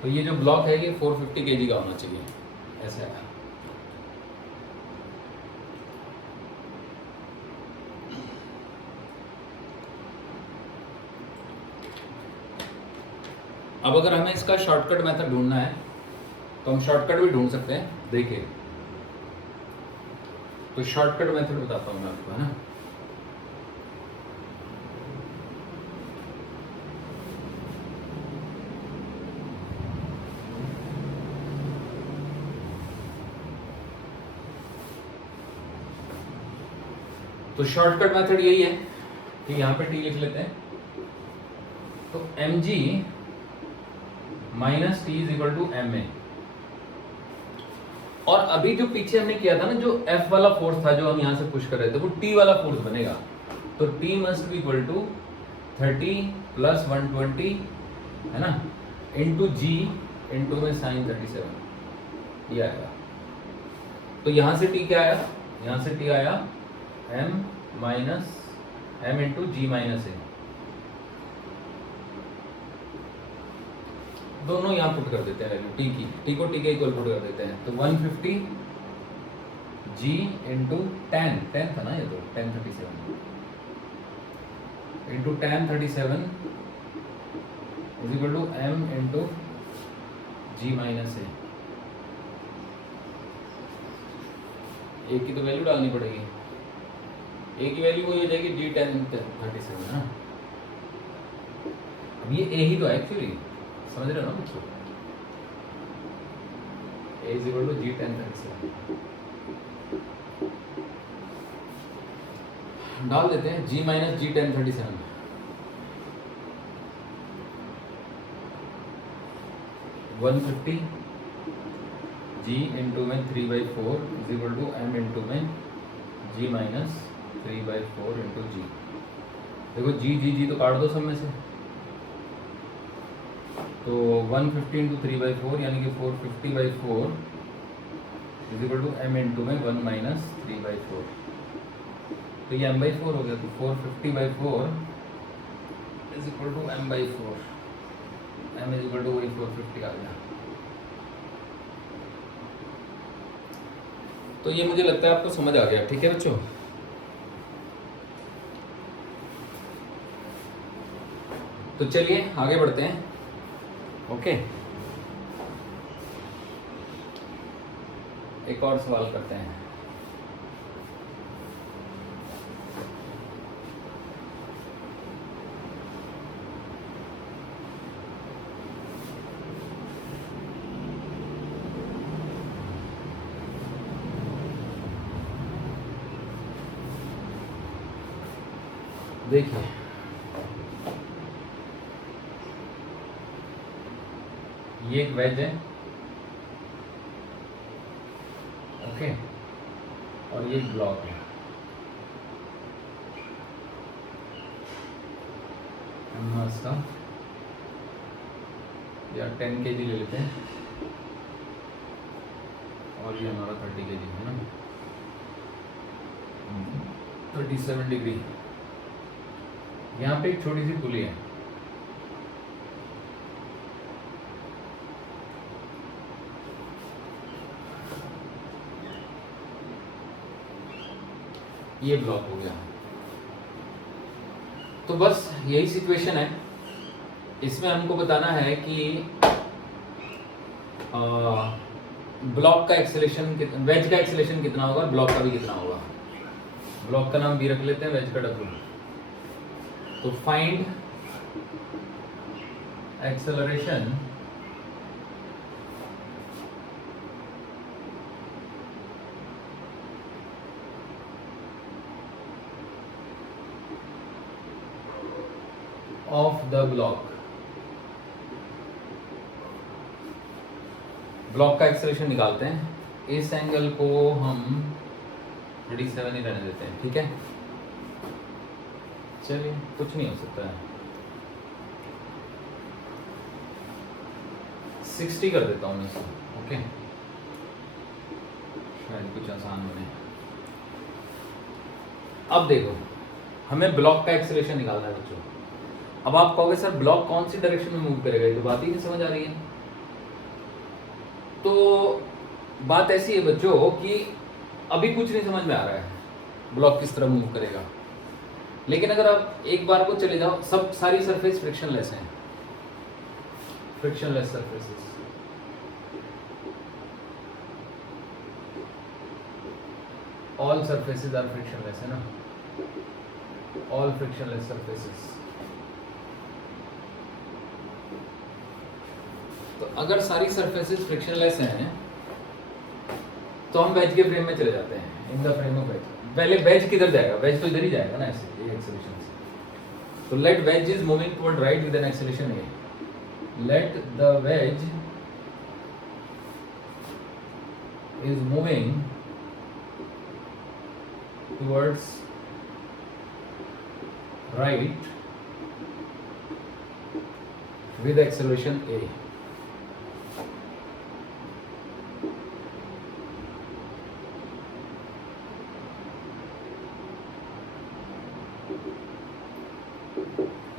तो ये जो ब्लॉक है ये 450 kg का होना चाहिए, ऐसा है। अब अगर हमें इसका शॉर्टकट मेथड ढूंढना है तो हम शॉर्टकट भी ढूंढ सकते हैं, देखिए। तो शॉर्टकट मेथड बताता हूँ मैं आपको, है ना। तो शॉर्टकट मेथड यही है कि यहाँ पे t लिख लेते हैं। तो mg minus T is equal to M A. और अभी जो पीछे हमने किया था ना, जो F वाला फोर्स था जो हम यहाँ से पुश कर रहे थे, वो T वाला फोर्स बनेगा। तो T must be equal to 30 plus 120 है ना, इंटू जी इंटू में साइन 37 ये आएगा। तो यहाँ से T क्या आया, यहाँ से T आया M minus M into g minus ए। दोनों यहाँ पुट कर देते हैं वैल्यू टी की, टी को टी के इक्वल पुट कर देते हैं। तो 150 जी इंटू टेन था ना ये, तो 1037 into 1037 is equal to m into g minus a. एक की तो वैल्यू डालनी पड़ेगी, ए की वैल्यू वही हो जाएगी जी 1037 ना। अब ये ए ही तो है एक्चुअली, समझ रहे हो ना बच्चों, a is equal to g 1037 डाल देते हैं, g minus G 1037 150 g into में 3/4 is equal to m into में g माइनस 3/4 इंटू जी। देखो जी तो काट दो सब में से, तो 150 इंटू 3/4 यानी कि 450/4 is equal to m into में 1 माइनस 3/4। तो ये m/4 हो गया, तो 450/4 is equal to m/4, m is equal to वही 450 आ गया। तो ये मुझे लगता है आपको समझ आ गया, ठीक है बच्चों। तो चलिए आगे बढ़ते हैं। ओके, एक और सवाल करते हैं। देखिए ये एक वेज है, ओके, और ये एक ब्लॉक है। हम इसका या 10 kg ले लेते हैं, और ये हमारा 30 kg है ना, 37 डिग्री। यहाँ पे एक छोटी सी पुली है, ये ब्लॉक हो गया। तो बस यही सिचुएशन है, इसमें हमको बताना है कि ब्लॉक का एक्सेलेरेशन, वेज का एक्सेलेरेशन कितना होगा, ब्लॉक का भी कितना होगा। ब्लॉक का नाम बी रख लेते हैं, वेज का डब्ल्यू। तो find acceleration of the block. Block का एक्सेलरेशन निकालते हैं। इस एंगल को हम 37 ही रहने देते हैं, ठीक है। चलिए कुछ नहीं हो सकता है, 60 कर देता हूँ मैं इसको, ओके, शायद कुछ आसान बने। अब देखो हमें ब्लॉक का एक्सेलरेशन निकालना है बच्चों। अब आप कहोगे सर ब्लॉक कौन सी डायरेक्शन में मूव करेगा, ये तो बात ही नहीं समझ आ रही है। तो बात ऐसी है बच्चों कि अभी कुछ नहीं समझ में आ रहा है ब्लॉक किस तरह मूव करेगा, लेकिन अगर आप एक बार को चले जाओ, सब सारी सरफेस फ्रिक्शनलेस हैं, frictionless surfaces. All surfaces are frictionless, है ना, ऑल फ्रिक्शनलेस सरफेसेस। तो अगर सारी सरफेसेस फ्रिक्शनलेस हैं तो हम वेज के फ्रेम में चले जाते हैं, इन द फ्रेम ऑफ वेज। पहले वेज किधर जाएगा, वेज तो इधर ही जाएगा ना, ऐसे ये एक्सेलरेशन से। तो let wedge is moving toward right with an acceleration A. let the wedge is moving towards right with acceleration a.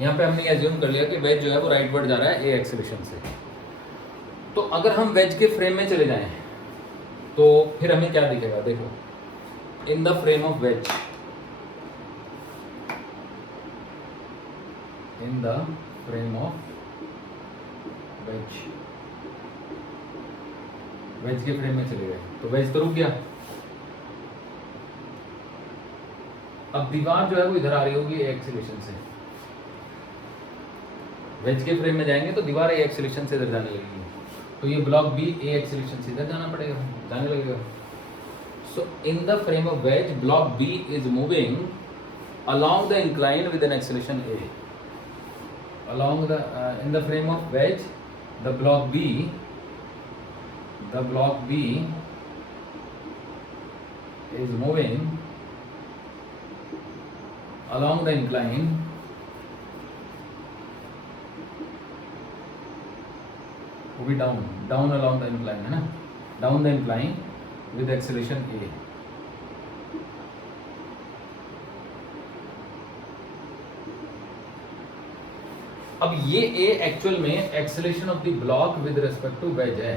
यहाँ पे हमने एज्यूम कर लिया कि वेज जो है वो राइटवर्ड जा रहा है ए एक्सेलेरेशन से। तो अगर हम वेज के फ्रेम में चले जाएं तो फिर हमें क्या दिखेगा, देखो, in the frame of wedge, in the frame of wedge, wedge के फ्रेम में चले गए तो वेज तो रुक गया। अब दीवार जो है वो इधर आ रही होगी ए एक्सेलेरेशन से, वेज के फ्रेम में जाएंगे तो दीवार ए एक्सेलेरेशन से इधर जाने लगेगी, तो ये ब्लॉक बी ए एक्सेलेरेशन से इधर जाना पड़ेगा, जाने लगेगा। So in the frame of wedge block B is moving along the incline with an acceleration a. Along the in the frame of wedge, the block B is moving along the incline वो भी down along the incline है ना, down the incline with acceleration a. अब ये a actual में acceleration of the block with respect to wedge है,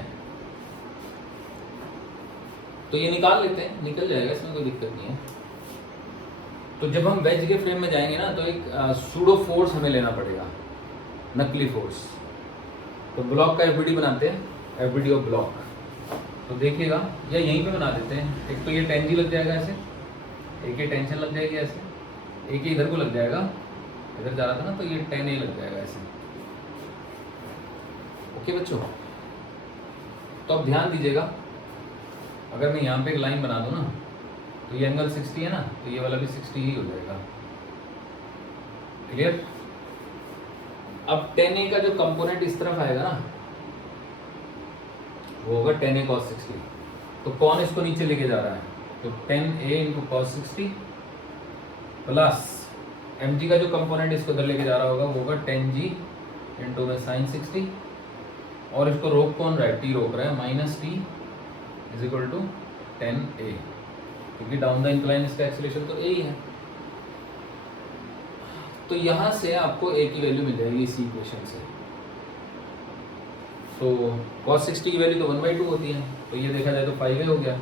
तो ये निकाल लेते हैं, निकल जाएगा, इसमें कोई दिक्कत नहीं है। तो जब हम वेज के फ्रेम में जाएंगे ना तो एक सूडो फोर्स हमें लेना पड़ेगा, नकली फोर्स। तो ब्लॉक का एफबीडी बनाते हैं, एफबीडी ऑफ ब्लॉक। तो देखिएगा, या यहीं पे बना देते हैं। एक तो ये 10G लग जाएगा ऐसे, एक ये टेंशन लग जाएगी ऐसे, एक ये इधर को लग जाएगा, इधर जा रहा था ना तो ये 10A लग जाएगा ऐसे। ओके बच्चों, तो अब ध्यान दीजिएगा, अगर मैं यहाँ पे एक लाइन बना दूँ ना तो ये एंगल 60 है ना, तो ये वाला भी 60 ही हो जाएगा। क्लियर? अब 10A का जो कंपोनेंट इस तरफ आएगा ना वो होगा 10A cos 60। तो कौन इसको नीचे लेके जा रहा है, तो 10A into cos 60 plus mg का जो कंपोनेंट इसको इधर लेके जा रहा होगा वो होगा 10G इंटू में sin 60, और इसको रोक कौन रहा है, t रोक रहा है, minus T is equal to 10A, क्योंकि डाउन द इंक्लाइन इसका एक्सेलरेशन तो a ही है। तो यहाँ से आपको a की वैल्यू मिल जाएगी इसी इक्वेशन से। तो cos 60 की वैल्यू तो 1/2 होती है, तो ये देखा जाए तो 5A हो गया,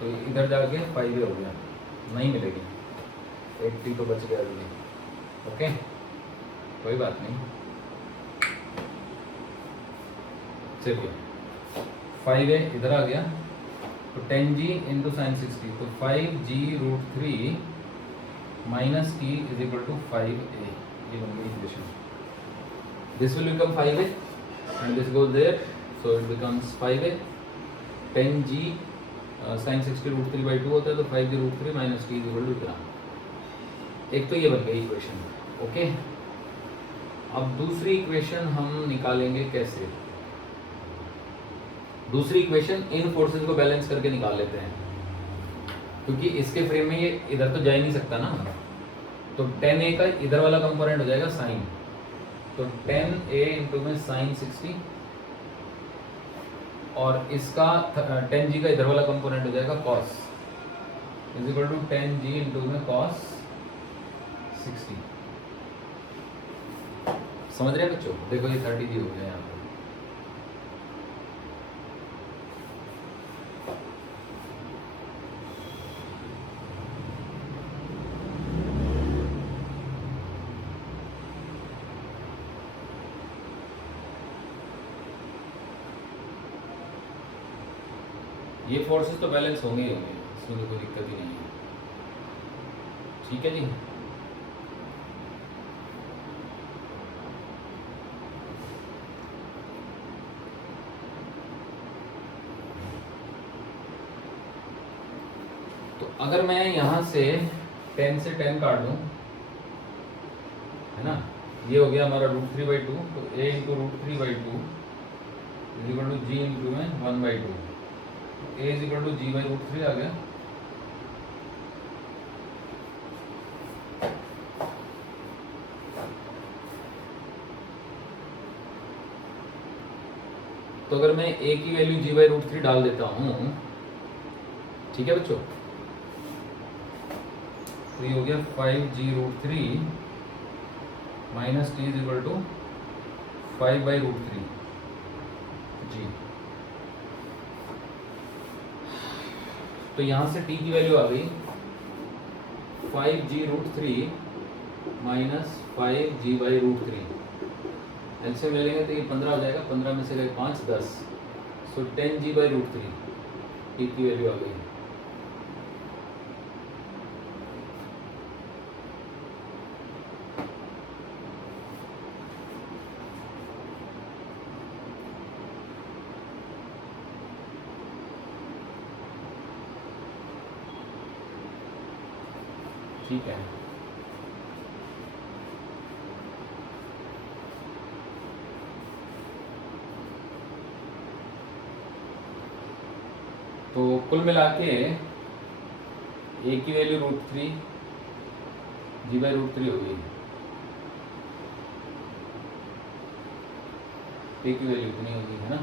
तो इधर जाके 5A हो गया, नहीं मिलेगी, 80 तो बच गया अभी। ओके, कोई बात नहीं, चलिए 5A इधर आ गया, तो 10G इंटू साइन 60, तो 5G√3 minus T is equal to 5A, ये बन गई equation. This will become 5A and this goes there, so it becomes 5A। 10G sin 60√3/2 होता है, तो 5G√3 minus T is equal to इतना। एक तो ये बन गई इक्वेशन। ओके, अब दूसरी इक्वेशन हम निकालेंगे कैसे? दूसरी इक्वेशन इन फोर्सेस को बैलेंस करके निकाल लेते हैं, क्योंकि इसके फ्रेम में ये इधर तो जा ही नहीं सकता ना, तो 10A का इधर वाला कंपोनेंट हो जाएगा साइन, तो 10A इंटू में साइन 60, और इसका 10G का इधर वाला कंपोनेंट हो जाएगा cos, is equal to 10G into में कॉस 60। समझ रहे हैं बच्चों? देखो ये 30G हो गया यहाँ पर। ये फोर्सेस तो बैलेंस होंगे ही होंगे, इसमें तो कोई दिक्कत ही नहीं है। ठीक है जी, तो अगर मैं यहाँ से 10 से 10 काट दूँ, है ना, ये हो गया हमारा √3/2, तो a into √3/2 is equal to g into में 1/2, a is equal to g/√3 आ गया। तो अगर मैं a की वैल्यू g/√3 डाल देता हूँ, ठीक है बच्चों, तो ये हो गया 5g√3 minus t is equal to 5/√3 G. तो यहाँ से t की वैल्यू आ गई 5g√3 माइनस 5g/√3। एलसीएम ले लेंगे तो ये 15 हो जाएगा, 15 में से गए 5, 10, सो 10g/√3 t की वैल्यू आ गई। ठीक है, तो कुल मिला के a की वैल्यू √3 g/√3 हो गई, a की वैल्यू इतनी होगी, है ना।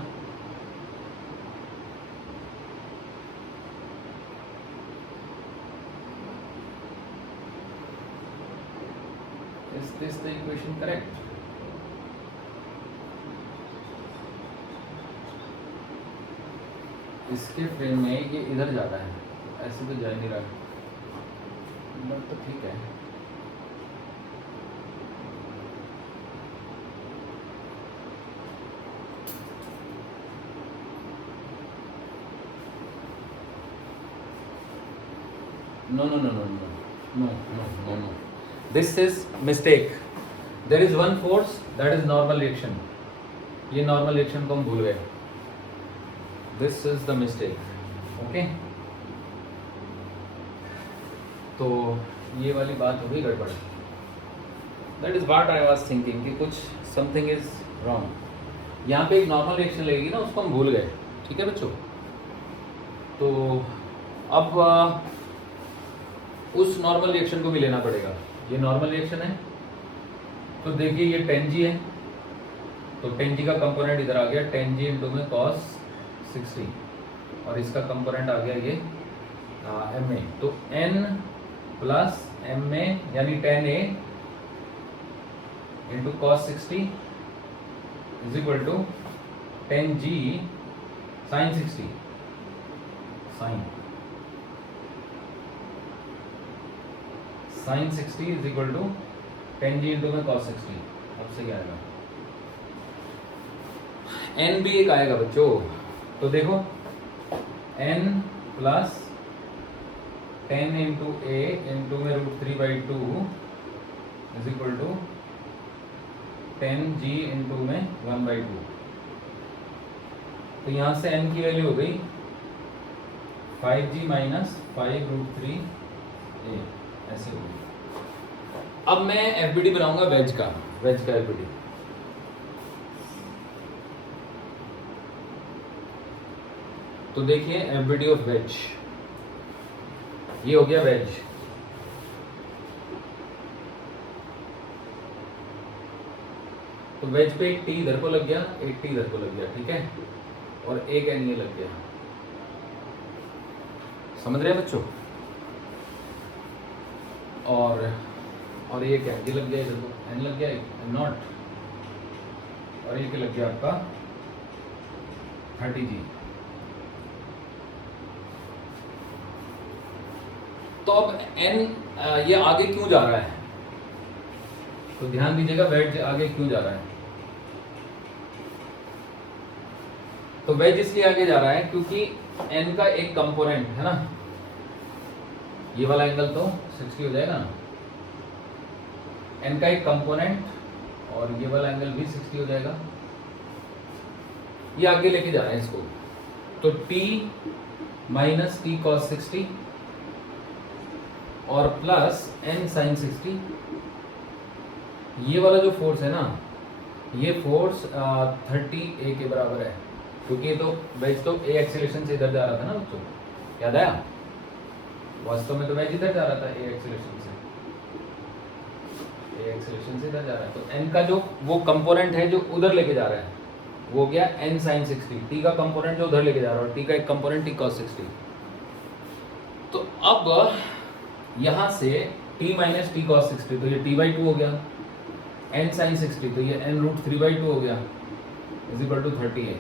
Is this the equation correct? इसके फ्रेम में ये इधर जाता है, ऐसे तो जा नहीं रहा, बट तो ठीक है। No, no, no, no, no, no, no, no, no. This is mistake. There is one force that is normal reaction. ये normal reaction को हम भूल गए. This is the mistake. Okay? तो ये वाली बात हो गई गड़बड़. That is what I was thinking कि कुछ something is wrong. यहाँ पे एक normal reaction लगेगी ना, उसको हम भूल गए. ठीक है बच्चों? तो अब उस नॉर्मल रिएक्शन को भी लेना पड़ेगा. ये नॉर्मल रिएक्शन है, तो देखिए ये 10G है, तो 10G का कंपोनेंट इधर आ गया, 10G इंटू में cos 60, और इसका कंपोनेंट आ गया ये MA, तो N प्लस MA यानी 10A into cos 60 is equal to 10G sin 60 sin 60 is equal to 10G into में cos 60. अब से क्या आएगा? N भी एक आएगा बच्चों, तो देखो N plus 10 into A into में √3/2 is equal to 10G into में 1/2. तो यहाँ से N की वैल्यू हो गई 5G माइनस 5√3A, ऐसे होगी. अब मैं एफबीडी बनाऊंगा वेज का एफबीडी. तो देखिए एफबीडी ऑफ वेज, ये हो गया वेज. तो वेज पे एक टी इधर को लग गया, एक टी इधर को लग गया, ठीक है, और एक एन ये लग गया. समझ रहे हैं बच्चों? और ये क्या, ये लग गया इधर को, एन लग गया, नॉट, और ये क्या लग गया आपका 30G. तो अब एन ये आगे क्यों जा रहा है? तो ध्यान दीजिएगा वेज आगे क्यों जा रहा है. तो वेज इसलिए आगे जा रहा है क्योंकि एन का एक कंपोनेंट है ना, ये वाला एंगल तो 60 हो जाएगा ना, एन का एक कंपोनेंट, और ये वाला एंगल भी 60 हो जाएगा. ये आगे लेके जा रहे हैं इसको. तो t माइनस टी cos 60 और प्लस n sin 60 ये वाला जो फोर्स है ना, ये फोर्स 30A के बराबर है, क्योंकि ये तो वेज तो ए एक्सीलरेशन से इधर जा रहा था ना बच्चों, याद आया? वास्तव में तो वेज इधर जा रहा था ए एक्सीलरेशन से इधर जा रहा है, तो एन का जो वो कंपोनेंट है जो उधर लेके जा रहा है वो गया एन साइन 60, टी का कंपोनेंट जो उधर लेके जा रहा है और टी का एक कंपोनेंट टी कॉस 60। तो अब यहाँ से टी माइनस टी कॉस 60, तो ये t/2 हो गया, एन साइन 60 तो ये n रूट 3/2 हो गया इज इक्वल टू 30A।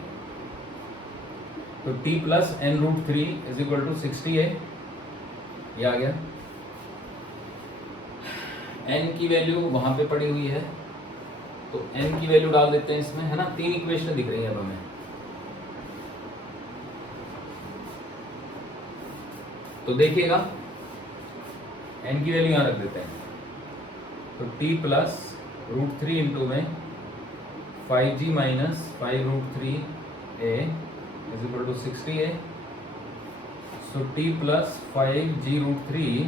तो t plus n root 3 is equal to 60A, ये आ गया। n की वैल्यू वहां पे पड़ी हुई है, तो n की वैल्यू डाल देते हैं इसमें, है ना। 3 इक्वेशन दिख रही है अब हमें। तो देखिएगा n की वैल्यू यहां रख देते हैं, तो t प्लस रूट 3 इंटू में 5g minus 5 root 3a is equal to 60A। So t plus 5g root 3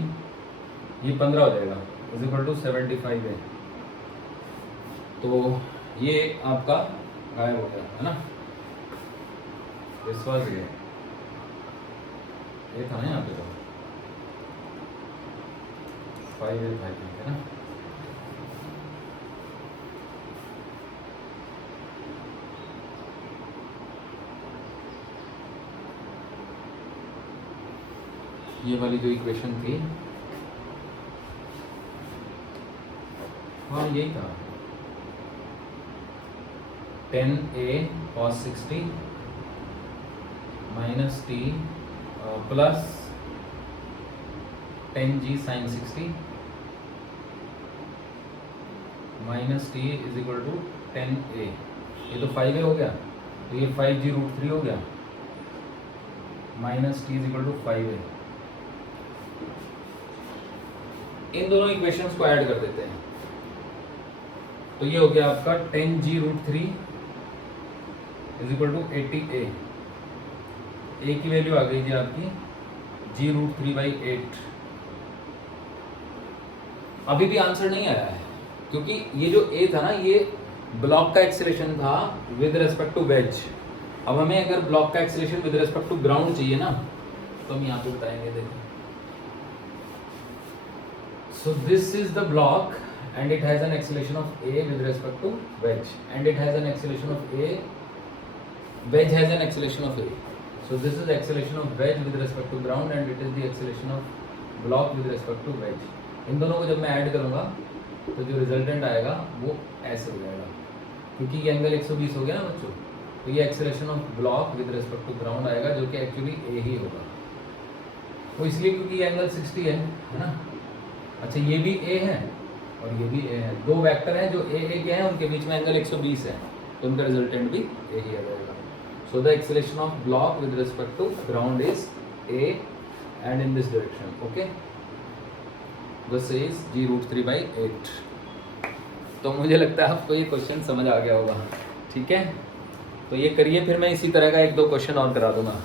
ये 15 हो जाएगा इज इक्वल टू 75A। तो ये आपका गायब हो गया, है ना। विश्वास ये था ना यहाँ पे, तो 5A 5 है ना। ये वाली जो इक्वेशन थी, हाँ यही था, 10A cos 60 minus T plus 10G sin 60 minus T is equal to 10A। ये तो 5A हो गया, तो ये 5G रूट 3 हो गया minus T is equal to 5A। इन दोनों इक्वेशंस को ऐड कर देते हैं, तो ये हो गया आपका 10G root 3 is equal to 80A। A की वैल्यू आ गई थी आपकी G रूट 3/8। अभी भी आंसर नहीं आया है, क्योंकि ये जो A था ना, ये ब्लॉक का एक्सीलरेशन था विद रिस्पेक्ट टू वेज। अब हमें अगर ब्लॉक का acceleration with respect to ground चाहिए ना, तो हम यहाँ पे बताएंगे। देखो, so this is the block and it has an acceleration of A with respect to wedge, and it has an acceleration of A, wedge has an acceleration of A. So this is the acceleration of wedge with respect to ground and it is the acceleration of block with respect to wedge. इन दोनों को जब मैं add करूँगा तो जो resultant आएगा वो ऐसे हो जाएगा, क्योंकि ये एंगल 120 हो गया ना बच्चों, तो ये acceleration of block with respect to ground आएगा, जो कि एक्चुअली ए ही होगा। वो इसलिए क्योंकि ये एंगल 60 है ना। अच्छा, ये भी ए है और ये भी ए है, दो वेक्टर हैं जो ए के हैं, उनके बीच में एंगल 120 है, तो उनका रिजल्टेंट भी ए ही आ जाएगा। So the acceleration of block with respect to ground is A and in this direction. Okay, this is G root 3/8। तो मुझे लगता है आपको ये क्वेश्चन समझ आ गया होगा। ठीक है, तो ये करिए, फिर मैं इसी तरह का 1-2 क्वेश्चन और करा दूंगा।